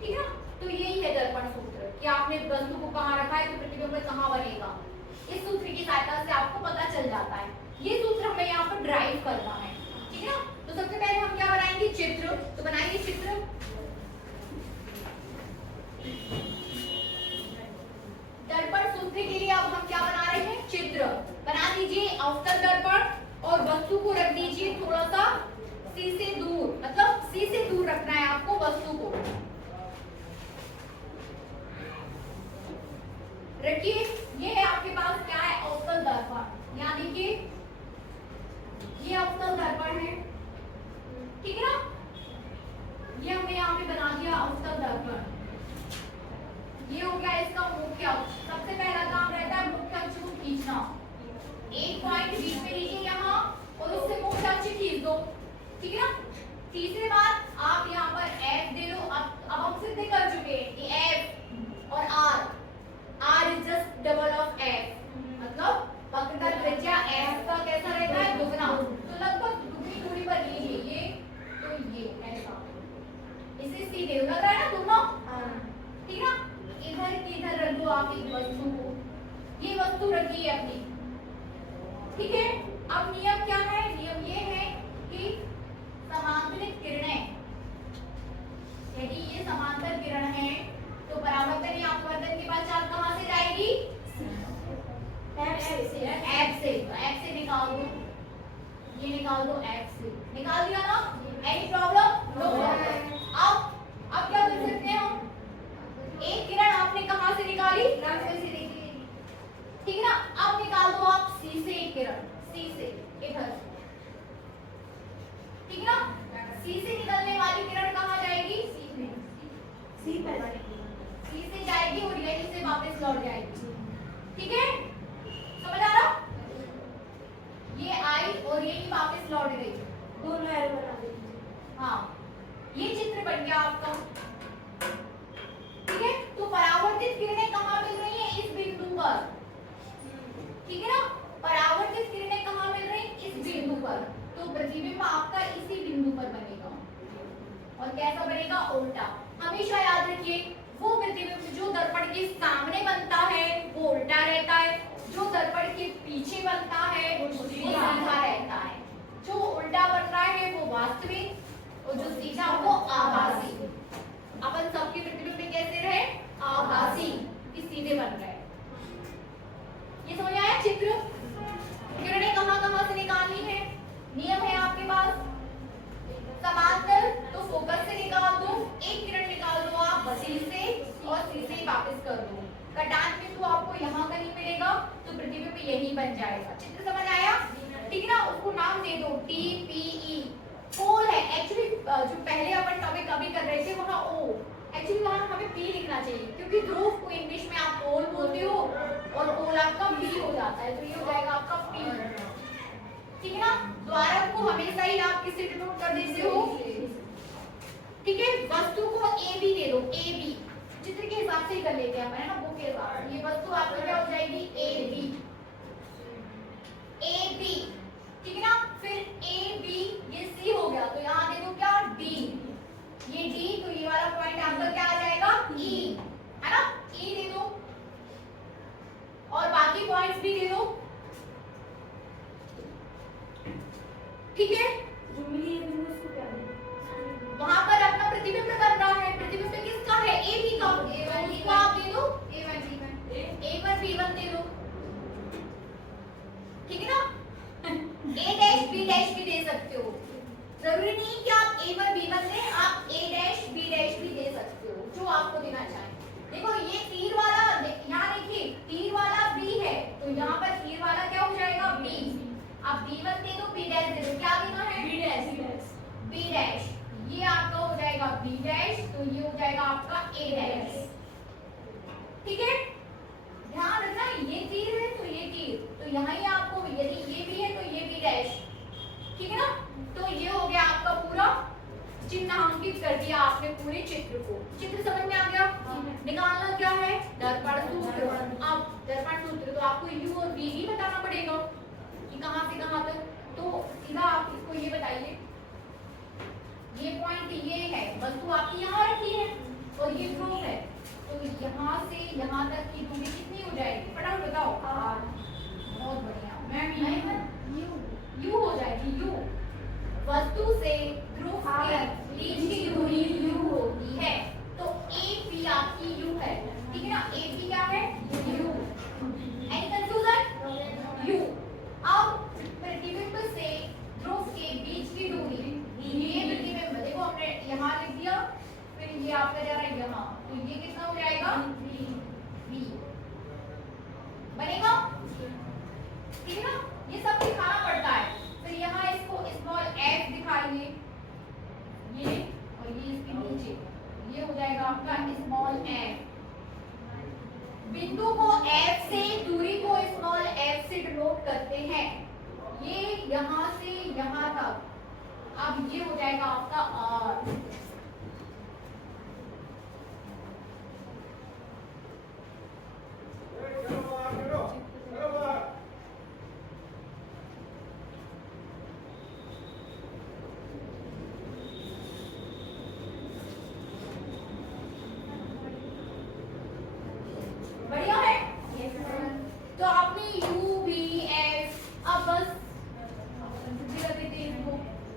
ठीक है ना। तो यही है दर्पण सूत्र कि आपने वस्तु को कहाँ रखा है तो प्रतिबिंब कहाँ बनेगा। इस सूत्र की सहायता से आपको पता चल जाता है। ये सूत्र हमें यहाँ पर ड्राइव करना है, ठीक है ना। तो सबसे पहले हम क्या बनाएंगे, चित्र। तो बनाइए चित्र। दर्पण सूत्र के लिए अब हम क्या बना रहे हैं, चित्र बना दीजिए। अवतल दर्पण और वस्तु को रख दीजिए थोड़ा सा C से दूर, मतलब C से दूर रखना है आपको वस्तु को। रखिए, ये है आपके पास क्या है, अवतल दर्पण। यहाँ देखिए ये अवतल दर्पण है, ठीक है ना। ये हमने यहाँ पे बना दिया अवतल दर्पण। ये हो गया इसका मुख्य अक्ष। सबसे पहला काम रहता है मुख्य अक्ष को खींचना। एक पॉइंट बीच में लीजिए यहाँ और उससे मुख्य अक्ष खींच दो, ठीक है ना। तीसरे बात आप यहाँ पर F दे दो। अब हम सिद्ध कर चुके हैं कि F और R is just double of F, मतलब वक्रता त्रिज्या F का कैसा रहता है, दुगना। तो लगभग दुगनी दूरी पर लीजिए ये, तो ये ऐसा, इसे सीधे लग रहा है ना दोनों, ठीक है। इधर की इधर रख दो आप एक वस्तु को, ये वस्तु रखिए अपनी, ठीक है। अब नियम क्या है, नियम ये है कि समांतरित किरणें, यदि ये समांतर किरण है तो परावर्तन या अपवर्तन के बाद चाल कहां से जाएगी, F से निकाल दो, ये निकाल दो F से, निकाल दिया ना। Any problem, no problem. अब क्या कर सकते हैं हम, एक किरण आपने कहां से निकाली, ठीक है ना। अब निकाल दो आप C से एक किरण, C से इधर, ठीक है ना। C से निकलने वाली किरण कहां जाएगी, C से जाएगी और यहीं से वापस लौट जाएगी, ठीक है। समझ आ रहा, ये आई और यही वापस लौट गई, दोनों एरो बना दीजिए। हाँ, ये चित्र बन गया आपका, ठीक है। तो परावर्तित किरणें कहाँ मिल रही हैं, इस बिंदु पर, ठीक है ना। परावर्तित किरणें हमेशा याद रखिए वो प्रतिबिंब जो दर्पण के सामने बनता है वो उल्टा रहता है, जो दर्पण के पीछे बनता है वो सीधा रहता है। जो उल्टा बन रहा है वो वास्तविक और जो सीधा वो आभासी। अपन सबके प्रतिबिंब कैसे रहे? आभासी, कि सीधे बन रहे। ये समझ आया चित्र? किरणें कहां से निकालनी है? नियम है आपके पास, समांतर तो फोकस से निकाल दो, एक किरण निकाल दो आप सी से और सी से वापस कर दो। कटान बिंदु आपको यहाँ कहीं मिलेगा तो प्रतिबिंब यही बन जाएगा। चित्र समझ आया? ठीक है ना? उसको नाम दे दो TPE। पोल है एक्चुअली, जो पहले अपन टॉपिक अभी कर रहे थे वहाँ O, एक्चुअली वहाँ हमें P लिखना चाहिए क्योंकि ध्रुव को इंग्लिश में आप पोल बोलते हो और पोल आपका P हो जाता है, तो ये हो जाएगा आपका P। ठीक है ना? द्वारक को हमेशा ही आप किससे डिनोट कर देते हो? ठीक है, वस्तु को A B दे दो, A B चित्र के हिसाब से ही कर लेते हैं अपन, है ना, बुक के हिसाब से। ये वस्तु आपको क्या हो जाएगी? A B, A B, ठीक है ना? फिर A B, ये C हो गया तो यहाँ दे दो क्या? D, ये D, तो ये वाला पॉइंट आपका क्या आ जाएगा? E, है ना? E दे दो और बाकी पॉइंट्स भी दे दो। ठीक है, वहां पर अपना प्रतिबिंब कर रहा है। प्रतिबिंब किसका है? ए बी का। इसको आप दे दो A1 B1 दे दो, ठीक है ना? A डैश B डैश भी दे सकते हो, जरूरी नहीं कि आप A1 B1 दें, आप A डैश B डैश भी दे सकते हो, जो आपको देना चाहें। देखो ये तीर वाला, यहाँ देखिए तीर वाला B है तो यहाँ पर तीर वाला क्या हो जाएगा? B। अब B1 दे दो, B डैश दे दो, क्या देना है? B डैश, ये आपका हो जाएगा B डैश, तो ये हो जाएगा आपका A डैश। ठीक है, ध्यान रखना ये तीर है तो ये तीर, तो यहाँ ही आपको, यदि ये भी है तो ये B डैश, ठीक है ना? तो ये हो गया आपका पूरा चिन्हांकित कर दिया आपने पूरे चित्र को। चित्र समझ में आ गया? निकालना क्या है? दर्पण सूत्र। अब दर्पण सूत्र तो आपको U और V ही बताना पड़ेगा कि कहां से कहां तक। तो सीधा आप इसको ये बताइए, ये पॉइंट ये है, वस्तु आपकी यहाँ रखी है और ये ध्रुव है, तो यहाँ से यहाँ तक की दूरी कितनी हो जाएगी? फटाफट बताओ। बहुत बढ़िया मैम, U हो जाएगी। U वस्तु से ध्रुव के बीच की दूरी U होती है, तो AP आपकी U है, ठीक है ना? AP क्या है? U। Any confusion? U। अब प्रतिबिंब से ध्रुव के बीच की दूरी, ये प्रतिबिंब देखो हमने यहाँ लिख दिया, फिर ये आपका जा रहा है यहाँ, तो ये कितना हो जाएगा? V बनेगा, ठीक है ना? ये सब दिखाना पड़ता है। फिर यहाँ इसको स्मॉल f दिखाइए, ये और ये इसके नीचे, ये हो जाएगा आपका स्मॉल f। बिंदु को F से, दूरी को स्मॉल f से डिनोट करते हैं, ये यहाँ से यहाँ तक। अब ये हो जाएगा आपका R। बढ़िया है? तो आपने U V F, अब बस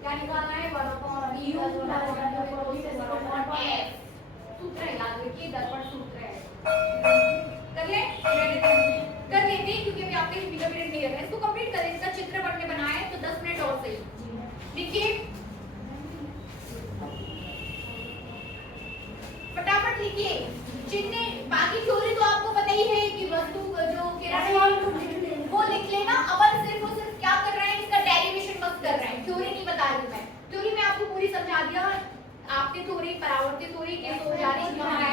क्या निकालना है? 1/U सूत्र है, याद रखिए दर्पण सूत्र है। कर ले? कर लेते हैं क्योंकि अभी आपके फिगर पीरियड नहीं है, इसको कंप्लीट करें। इसका चित्र बनने बनाए तो 10 मिनट और सही। लिखिए फटाफट लिखिए चिन्ह। बाकी थ्योरी तो आपको पता ही है कि वस्तु जो किरण है वो लिख लेना। अपन सिर्फ और सिर्फ क्या कर रहे हैं? इसका डेरिवेशन बस कर रहे हैं, थ्योरी नहीं बता रही मैं। थ्योरी में आपको पूरी समझा दिया, आपके थ्योरी, परावर्तित थ्योरी, केस औजारिक कहाँ है,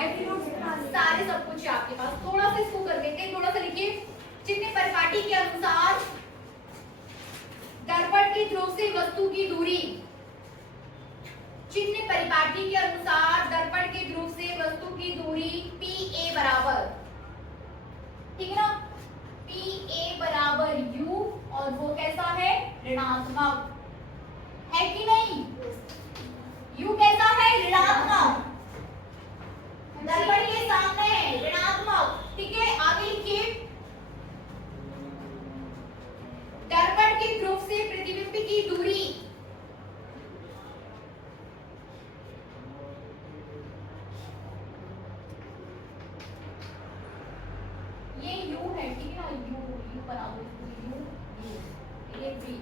सारे सब कुछ है आपके पास। थोड़ा सा इसको कर देते हैं, थोड़ा सा लिखिए। चिन्ह परिपाटी के अनुसार दर्पण की ध्रुव से वस्तु की दूरी, चिन्ह परिपाटी के अनुसार दर्पण के ध्रुव से वस्तु की दूरी PA बराबर, ठीक है ना? PA बराबर U, और वो कैसा है? ऋणात्मक है कि नहीं? U कैसा है? ऋणात्मक। यू बना दो इसको, ये बी।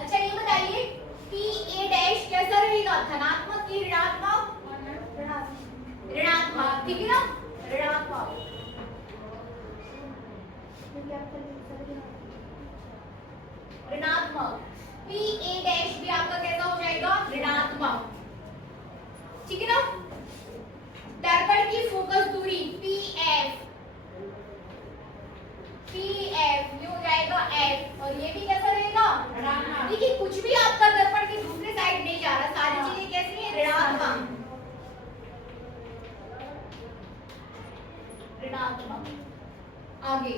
अच्छा ये बताइए पी ए डैश कैसा रहेगा, धनात्मक की ऋणात्मक? ऋणात्मक, ठीक है ना, ऋणात्मक। ऋणात्मक पी ए डैश भी आपका कैसा हो जाएगा, ऋणात्मक, ठीक है ना। दर्पण की फोकस दूरी पी एफ, ये हो जाएगा एफ, और ये भी कैसा रहेगा, ऋणात्मक। देखिए कुछ भी आपका दर्पण की दूसरी साइड नहीं जा रहा, सारी चीजें कैसी हैं, ऋणात्मक, ऋणात्मक। आगे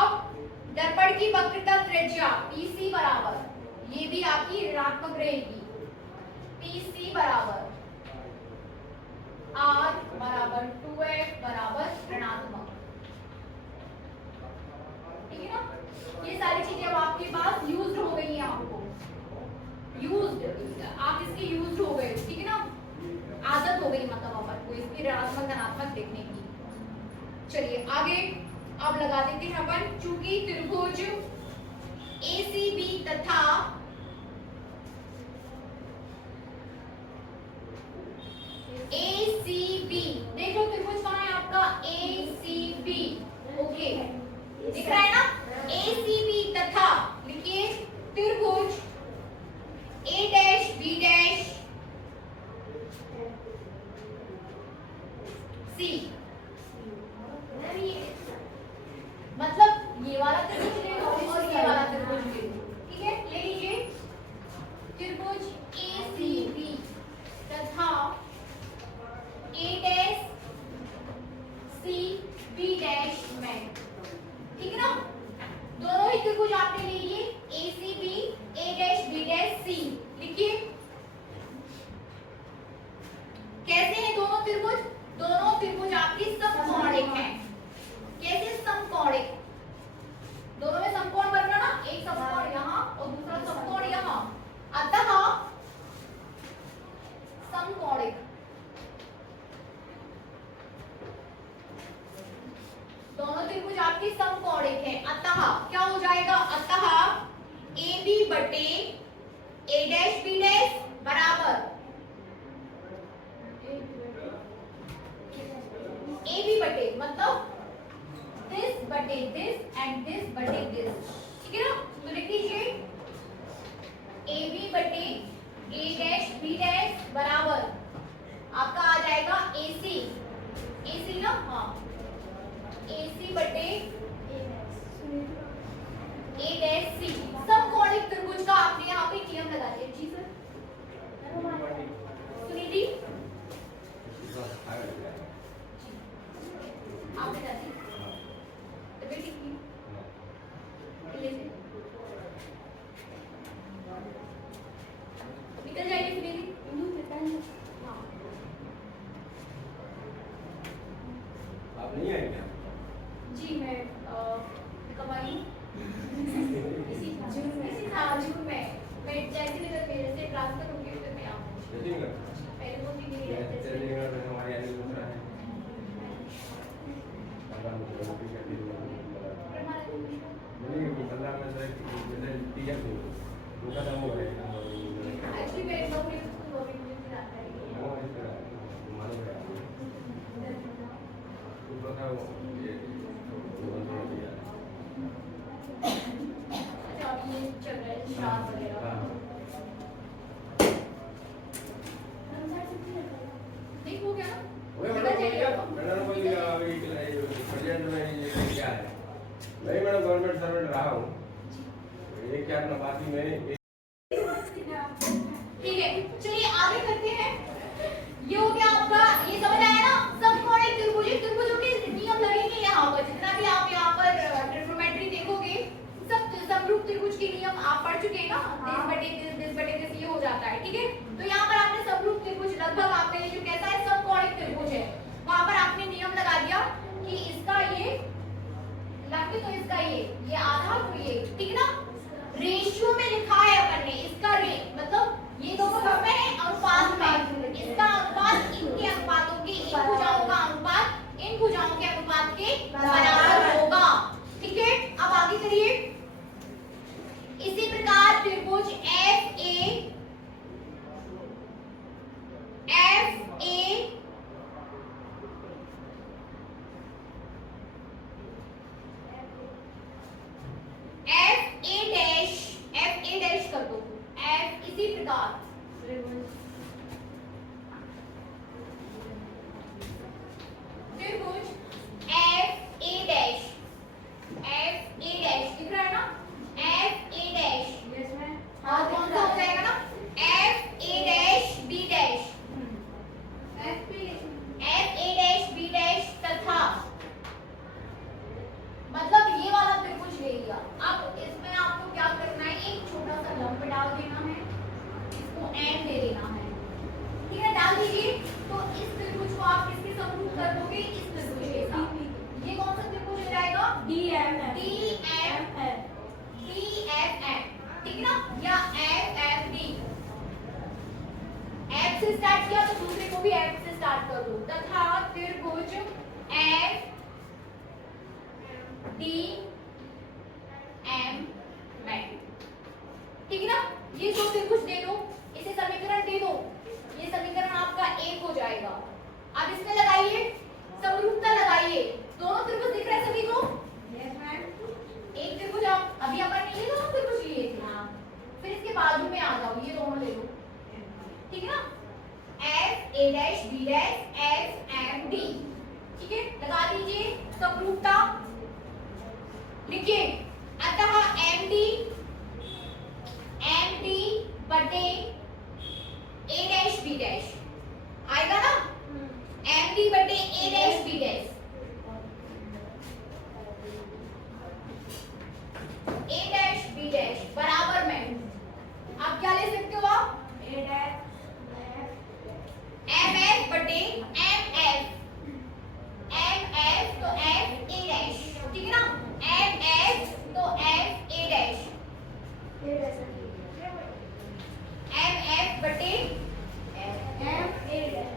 अब दर्पण की वक्रता त्रिज्या पीसी बराबर, ये भी आपकी ऋणात्मक रहेगी, पीसी बराबर आर बराबर 2f बराबर ऋणात्मक, ठीक है ना। ये सारी चीजें अब आपके पास यूज्ड हो गई हैं, आपको यूज्ड, आप इसके यूज्ड हो गए, ठीक है ना, आदत हो गई मतलब अपन को इसकी ऋणात्मक धनात्मक देखने की। चलिए आगे अब लगा देते हैं अपन, चूंकि त्रिभुज ACB तथा ACB, देख लो त्रिभुज कहाँ है आपका, ACB, ओके दिख रहा है ना, ACB तथा लिखिए त्रिभुज A dash B dash C, मतलब ये वाला त्रिभुज ले लो और ये वाला त्रिभुज ले लो, ठीक है, ले लीजिए त्रिभुज ACB तथा A dash C B dash में, ठीक है ना, दोनों ही त्रिभुज आपने ले लिए ACB A dash B dash C, लिखिए कैसे हैं दोनों त्रिभुज, दोनों त्रिभुज आपकी समकोणिक हैं, कैसे समकोणिक, दोनों में समकोण बन रहा ना, एक समकोण यहाँ और दूसरा समकोण यहाँ, अतः समकोणिक, दोनों त्रिभुज आपकी समकोणिक है, अतः क्या हो जाएगा, अतः AB बटे A डैश B डैश बराबर AB बटे मतलब this बटे this and this बटे this, ठीक है ना, तो लिख लीजिए AB बटे A डैश B डैश बराबर आपका आ जाएगा AC, AC ना, हाँ AC बटे A डैश C, समकोणिक त्रिभुज का आपने यहाँ पे नियम लगा दिया। जी सर सुनीति आप बता दी तबीयत ठीक थी, निकल जाएगी सुनीति, हाँ आप नहीं आए क्या? जी मैं कब आई इसी जून में मैं जैसे मेरे से ट्रांसफर हो गई फिर मैं आऊँ, पहले वो भी नहीं रहते हमारे यानी दूसरा है एक्चुअली मेरे नौकरी वो भी मुझे आता है, अच्छा अब ये चल रहा है शाम वगैरह, ठीक हो गया नहीं मैडम गवर्नमेंट सर्वेंट रहा हूँ, एक क्या अपना बाकी में ठीक है। चलिए आगे करते हैं, ये हो गया आपका, ये समझ आया ना, समकोणिक त्रिभुज, त्रिभुजों के नियम लगेंगे यहाँ पर, जितना भी आप यहाँ पर ट्रिग्नोमेट्री देखोगे सब समरूप त्रिभुज के नियम आप पढ़ चुके हैं ना, दिस बटे दिस ये हो जाता है, ठीक है। तो यहाँ पर आपने समरूप त्रिभुज लगभग आपने ये जो कैसा है समकोणिक त्रिभुज है, वहां पर आपने नियम लगा दिया कि इसका ये लंब तो इसका ये आधा तो ये, ठीक है ना, रेशियो में लिखा है अपन ने, इसका मतलब ये दोनों लंबे हैं और B dash F M D. ठीक है, लगा दीजिए समरूपता। लिखिए अतः एम डी बटे ए डैश बी डैश आएगा ना, एम डी बटे A dash B dash, A dash B dash बराबर में आप क्या ले सकते हो, आप ए डैश एम एफ बटे एम एफ, एम एफ तो एफ ए डैश, ठीक है ना, एम एफ तो F A dash, M F बटे M A dash,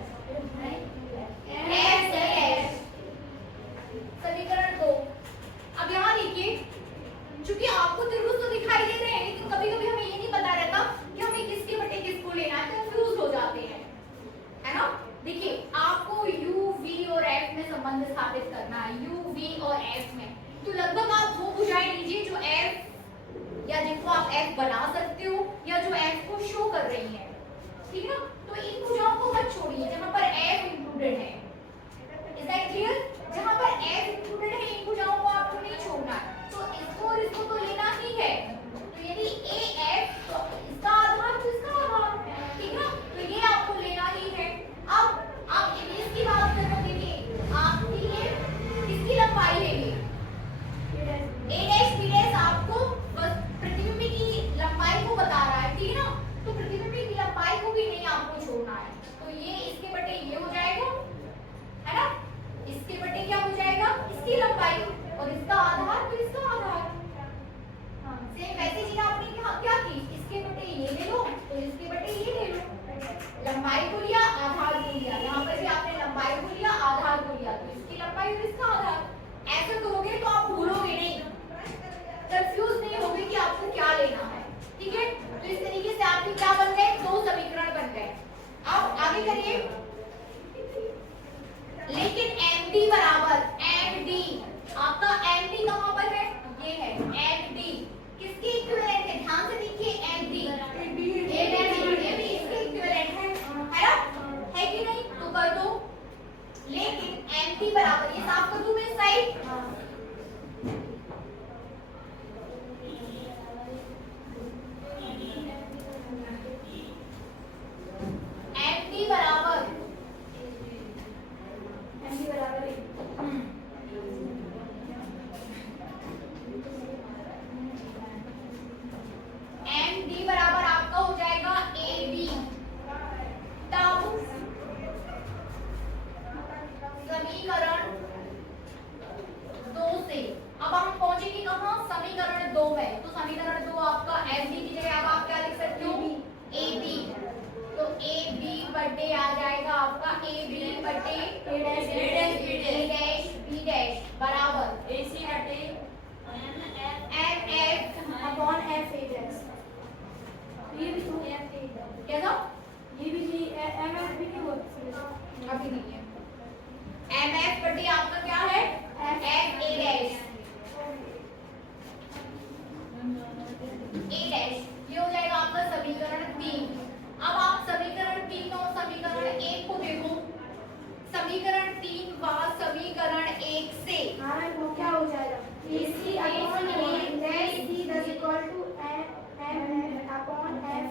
F A dash, समीकरण 2। अब यहाँ देखिए, क्योंकि आपको त्रिभुज तो दिखाई दे रहे हैं, लेकिन कभी कभी हमें ये नहीं पता रहता कि हमें किसके बटे किसको लेना है, कंफ्यूज हो जाते हैं, है ना। देखिए आपको u v और f में संबंध स्थापित करना है, u v और f में, तो लगभग आप वो भुजाएं लीजिए जो f या जिनको आप f बना सकते हो या जो f को शो कर रही है, ठीक है ना। तो इन भुजाओं को मत छोड़िए जहां पर f इंक्लूडेड है, इज दैट क्लियर। जहां पर f इंक्लूडेड है इन भुजाओं को आपको नहीं छोड़ना है, तो इसको और इसको तो लेना ही है। तो यदि AF तो इसका आधार तो इसका आधार, ठीक है ना, तो ये आपको लेना ही है। अब आप इमेज की बात करोगे कि आप ये किसकी लंबाई लेंगे, A डैश B डैश आपको बस प्रतिबिंब की लंबाई को बता रहा है, ठीक है ना, तो प्रतिबिंब की लंबाई को भी नहीं आपको छोड़ना है, तो ये इसके बटे ये हो जाएगा, है ना, इसके बटे क्या हो जाएगा, इसकी लंबाई, और इसका आधार तो इसका आधार। सेम वैसी चीज आपने क्या की, इसके बटे ये ले लो तो इसके बटे ये ले लो, लंबाई को लिया आधार को लिया, यहाँ पर भी आपने लंबाई को लिया आधार को लिया, तो इसकी लंबाई और इसका आधार। ऐसे करोगे तो आप भूलोगे नहीं, कंफ्यूज नहीं होगे कि आपको क्या लेना है, ठीक है। तो इस तरीके से आपके क्या बन गए, दो समीकरण बन गए। अब आगे करिए, लेकिन MD बराबर MD, आपका MD कहाँ पर है, ये है MD, किसके इक्विवेलेंट है, ध्यान से देखिए MD, ये भी इसके इक्विवेलेंट है ना, है कि नहीं, तो कर दो। लेकिन MD बराबर, ये साफ कर दूं मैं इस साइड, MD बराबर MD बराबर आपका हो जाएगा AB, तब समीकरण 2 से अब हम पहुंचेंगे कहां, समीकरण 2 में। तो समीकरण 2 आपका MD की जगह अब आप क्या लिख सकते हो, AB, तो AB बटे आ जाएगा आपका AB बटे A डैश B डैश बराबर AC बटे MF upon F A dash. ये भी तो क्या था, ये भी MF भी क्यों अभी नहीं है, MF बटे आपका क्या है F A dash, A dash, ये हो जाएगा आपका समीकरण 3। अब आप समीकरण 3 और समीकरण 1 को देखो, समीकरण 3 व समीकरण 1 से वो क्या हो जाएगा, AC upon A dash C is equal to M upon F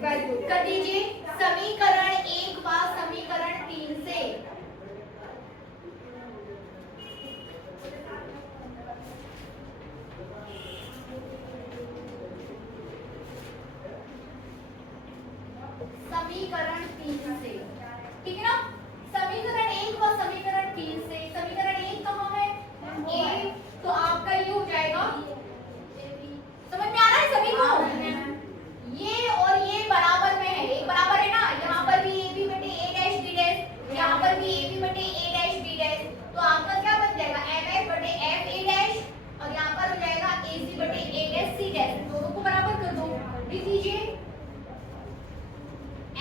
कर दीजिए। समीकरण 1 व समीकरण 3 से समीकरण 3 से, ठीक है ना, समीकरण 1 व समीकरण 3 से, समीकरण 1 कहाँ है, A, तो आपका ये हो जाएगा, समझ में आ रहा है सभी को, ये और ये बराबर में है, एक बराबर है ना, यहाँ पर भी AB बटे A डैश B डैश, यहाँ पर भी AB बटे A डैश B डैश, तो आपका क्या बन जाएगा MF बटे F A डैश, और यहाँ पर हो जाएगा AC बटे A डैश C डैश, दोनों को बराबर कर दो, लिख लीजिए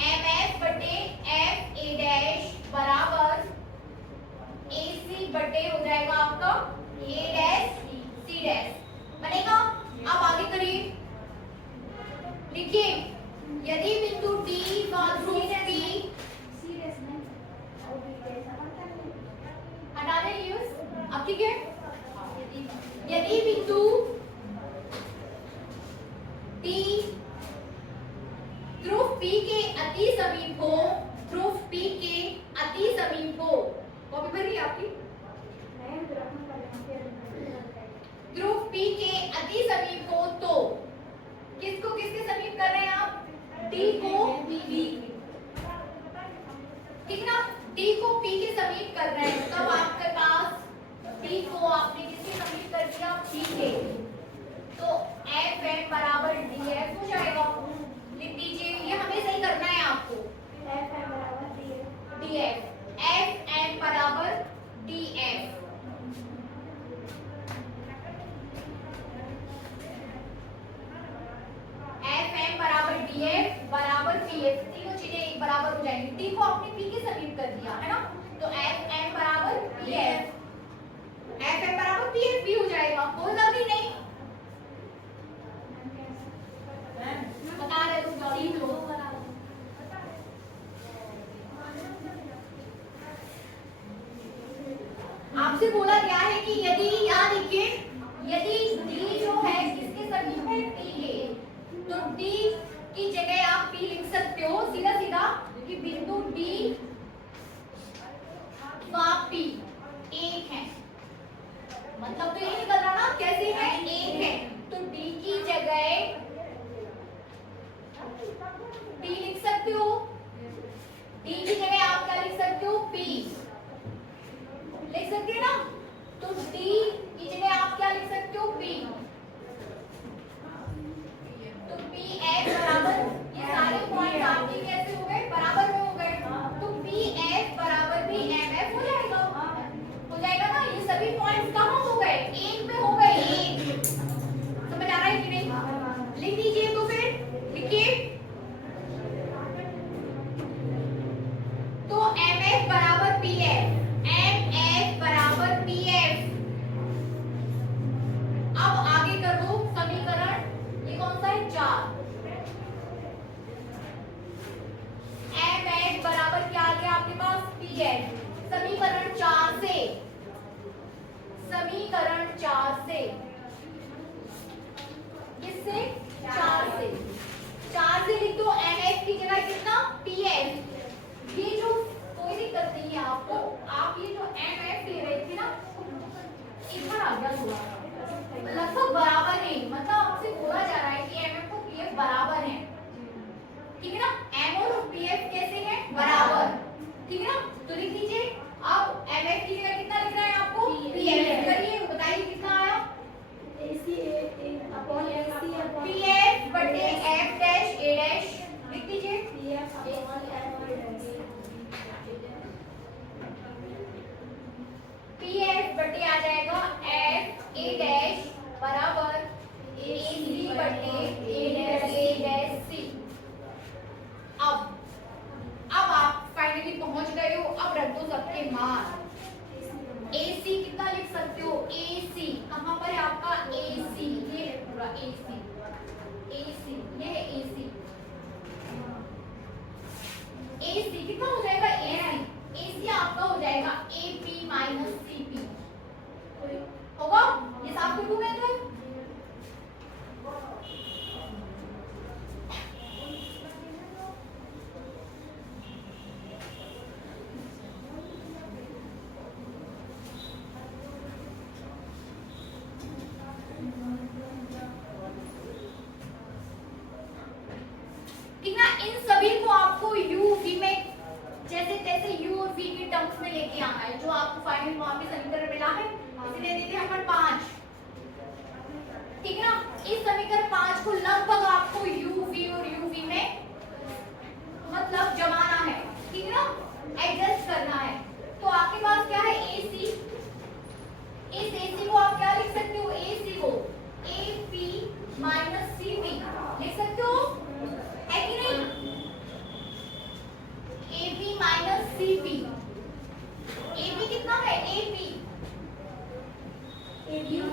MF बटे F A डैश बराबर AC बटे हो जाएगा आपका A डैश C डैश, बनेगा। अब आगे करिए, लिखिए यदि बिंदु D व ध्रुव P है यूज। अब ठीक है, यदि बिंदु T ध्रुव P के अति समीप हो, ध्रुव P के अति समीप हो, कॉपी भर गई आपकी? ध्रुव P के अति समीप हो तो किसको किसके समीप कर रहे हैं आप? D को P, ठीक ना? D को P के समीप कर रहे हैं, तब आपके पास D को आपने किसके समीप कर दिया? P के, तो FM बराबर DF हो जाएगा। लिख दीजिए, ये हमें सही करना है आपको। FM बराबर DF, FM बराबर DF। FM बराबर DF बराबर PF, तीनों चीजें एक बराबर हो जाएंगी। T को आपने P के समीप कर दिया है ना, तो FM बराबर PF, FM बराबर PF भी हो जाएगा। होगा भी नहीं? बता रहे तुम जल्दी लो। आपसे बोला गया है कि यदि, यहाँ देखिए, यदि D जो है किसके समीप है? P के, तो D की जगह आप P लिख सकते हो सीधा सीधा कि बिंदु D व P एक है, मतलब तो ये निकल रहा ना, कैसे है? एक है, तो D की जगह P लिख सकते हो। D की जगह आप क्या लिख सकते हो? P लिख सकते हैं ना, तो D की जगह आप क्या लिख सकते हो? P, तो PF बराबर, ये सारे पॉइंट आपके कैसे हो गए? बराबर में हो गए, तो PF बराबर भी MF हो जाएगा। हो जाएगा ना, ये सभी पॉइंट्स कहाँ हो गए? एक पे हो गए, एक। समझ आ रहा है कि नहीं? लिख दीजिए, तो फिर लिखिए, तो MF बराबर PF, MF बराबर PF। अब आगे कर दो समीकरण, ये कौन सा है? 4। MF बराबर क्या आ गया आपके पास? PF। समीकरण 4 से, समीकरण 4 से, किससे? 4 से, 4 से लिख दो MF की जगह कितना? PF। ये जो कोई दिक्कत नहीं है आपको, आप ये जो MF ले रहे थे ना, इधर आ गया थोड़ा, लगभग बराबर है, मतलब आपसे बोला जा रहा है कि MF को PF बराबर है, ठीक है ना? M और PF कैसे हैं? बराबर, ठीक है ना? तो लिख दीजिए, अब MF की जगह कितना लिखना है आपको? PF करिए, बताइए कितना आया? PF बटे F डैश A डैश, लिख दीजिए, PF बटे आ जाएगा F A डैश बराबर AC बटे A डैश C। अब आप फाइनली पहुंच गए हो, अब रख दो सबके मान। AC कितना लिख सकते हो? AC कहाँ पर है आपका? AC, ये है पूरा AC, AC ये है AC। AC कितना हो जाएगा? AC, AC आपका हो जाएगा AP माइनस CP, होगा? ये साफ कर दूं मैं तो? ठीक ना? इन सभी को आपको U V में जैसे तैसे U और V के टर्म्स में लेके आना है, जो आपको फाइनल वहां पे समीकरण मिला है, इसे दे देते हैं अपन 5, ठीक है ना? इस समीकरण 5 को लगभग आपको U V और U V में मतलब जमाना है, ठीक है ना? एडजस्ट करना है, तो आपके पास क्या है? AC, इस AC को आप क्या लिख सकते हो? AC को AP माइनस CP लिख सकते हो, है कि नहीं? AP माइनस CP, AP कितना है? AP U,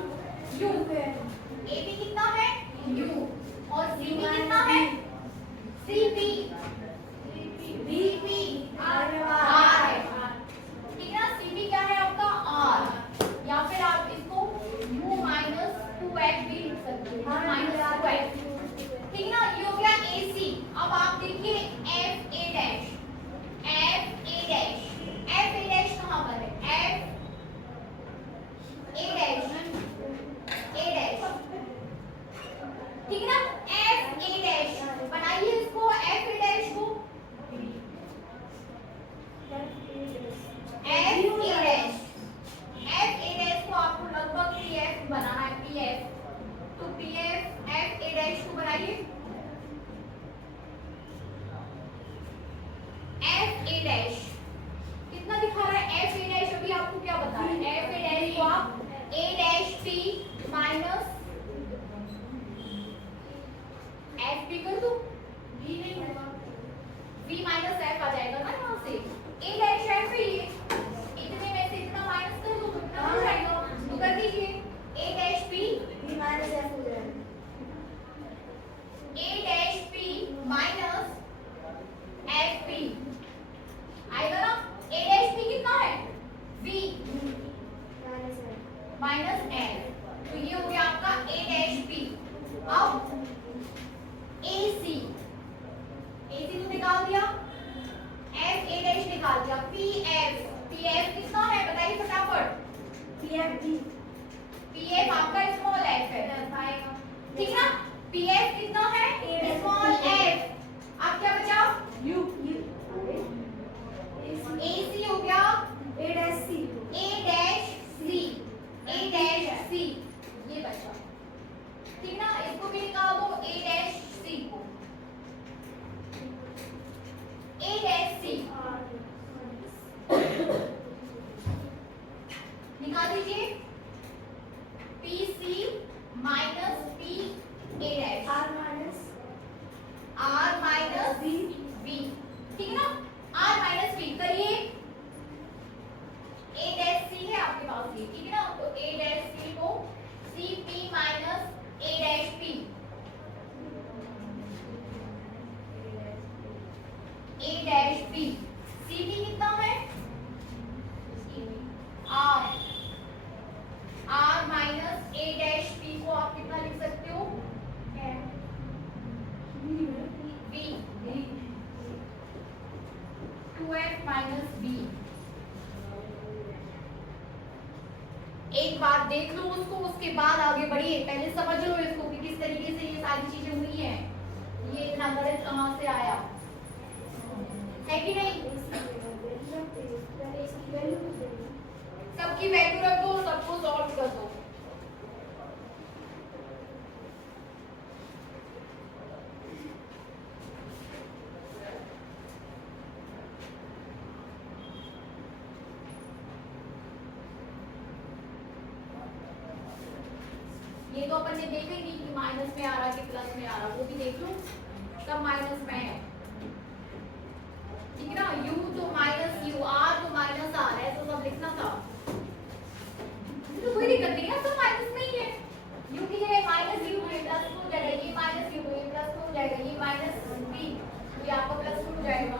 AP कितना है? U, और CP कितना है? CP, VP R है, ठीक है ना? CP क्या है आपका? R। A dash P minus F P कर दो, बी नहीं होगा, v माइनस एफ आ जाएगा ना यहाँ से। ए डैश एफ है ये, इतने में से इतना माइनस कर दो तो इतना हो जाएगा, तो कर दीजिए A dash P B minus F हो जाएगा, A dash P minus F P आएगा ना। ए डैश पी कितना है v minus F, minus F, तो ये हो गया आपका ए डैश पी। अब ए सी तो निकाल दिया, एफ ए डैश निकाल दिया, पी एफ कितना है बताइए फटाफट। P F D, P F आपका स्मॉल एफ है, ठीक है ना। पी एफ कितना है स्मॉल एफ, अब क्या बचा यू ए सी हो गया, ए डैश सी, ए डैश सी ये बचा, ठीक ना। इसको भी निकाल दो ए डैश सी को, ए डैश सी निकाल दीजिए, P C minus P A dash R minus B, ठीक है ना। आर माइनस बी करिए, ए डैश सी है आपके पास ये, ठीक है ना। तो ए डैश सी को C P minus A dash P, A dash P, C P कितना है R minus A dash P को आप कितना लिख सकते हो बी, 2f माइनस बी। एक बार देख लो उसको, उसके बाद आगे बढ़िए, पहले समझ लो इसको कि किस तरीके से ये सारी चीजें हुई हैं, ये इतना गणित कहाँ से आया है कि नहीं। सबकी वैल्यू रख दो, सबको सॉल्व कर दो। ये तो अपन ने देखा ही नहीं कि माइनस में आ रहा है कि प्लस में आ रहा, वो भी देख लो, सब माइनस में है, ठीक है ना। u तो माइनस u, r तो माइनस r है, तो सब लिखना था, तो कोई दिक्कत नहीं है, सब माइनस में ही है। u की जगह माइनस u है, प्लस हो जाएगा, ये माइनस u है, प्लस हो जाएगा, ये माइनस b, ये आपका प्लस हो जाएगा,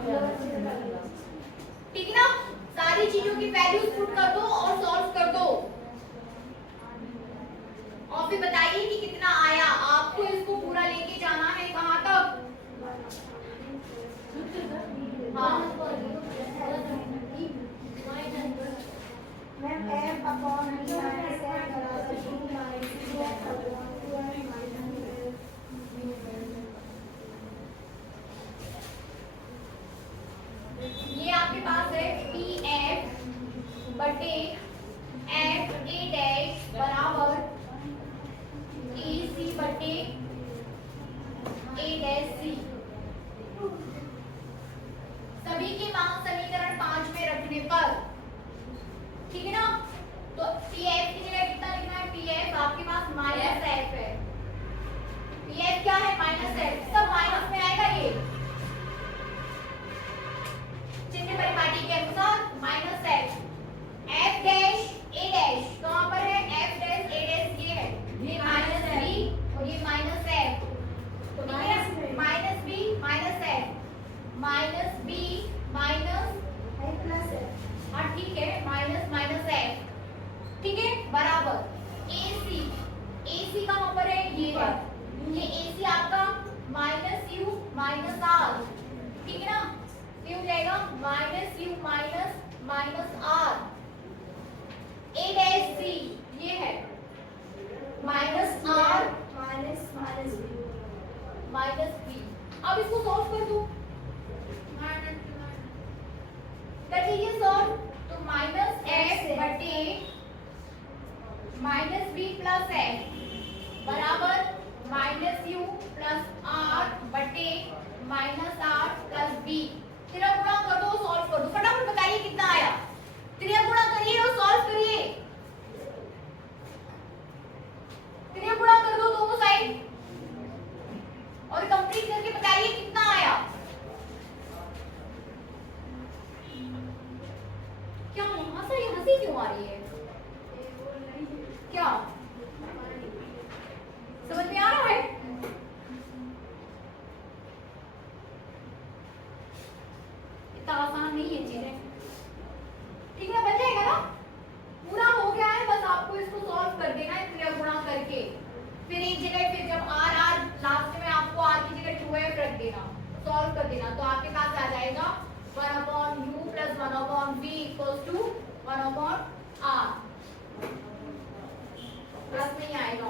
ठीक है ना। सारी चीजों की वैल्यूज पुट कर दो और सॉल्व कर दो, और फिर बताइए कि कितना आया। आपको इसको पूरा लेके जाना है कहाँ तक, हाँ ma'am f upon b minus f बराबर 2 minus 2f upon 2f minus, ये आपके पास है पी एफ बटे एफ ए डैश बराबर ए सी बटे ए डैश सी। सभी के मान समीकरण 5 में रखने पर, ठीक है ना। तो पी एफ की जगह कितना लिखना है, पी एफ आपके पास माइनस एफ है, पी एफ क्या है माइनस एफ, सब माइनस में आएगा, ये चिन्ह परिपाटी के अनुसार minus F, F dash A dash कहां पर है, एफ डैश ए डैश ये है, ये माइनस बी और ये माइनस एफ, तो minus B minus F, minus B minus plus f, हाँ ठीक है, माइनस माइनस एफ, ठीक है, बराबर ए सी कहां पर है, ये है, ये ए सी आपका माइनस यू माइनस आर, ठीक है ना। ये हो जाएगा minus U minus minus R, A dash C ये है minus R minus minus b, minus B. अब इसको सॉल्व कर दो, कर लीजिए सॉल्व, तो माइनस एफ बटे माइनस बी प्लस एफ बराबर माइनस यू प्लस आर बटे माइनस आर प्लस बी। त्रिया गुणा कर दो, सॉल्व कर दो, फटाफट बताइए कितना आया, त्रिया गुणा करिए और सॉल्व करिए। हंसी क्यों आ रही है? क्या समझ में आ रहा है? इतना आसान नहीं है चीजें, ठीक है? बन जाएगा ना? पूरा हो गया है, बस आपको इसको सॉल्व कर देना है क्रिया गुणा करके। फिर एक जगह, फिर जब आर आर लास्ट में आपको आर की जगह 2f रख देना, सॉल्व कर देना, तो आपके पास आ जाएगा 1/u + 1/v = 1/r। प्लस नहीं आएगा।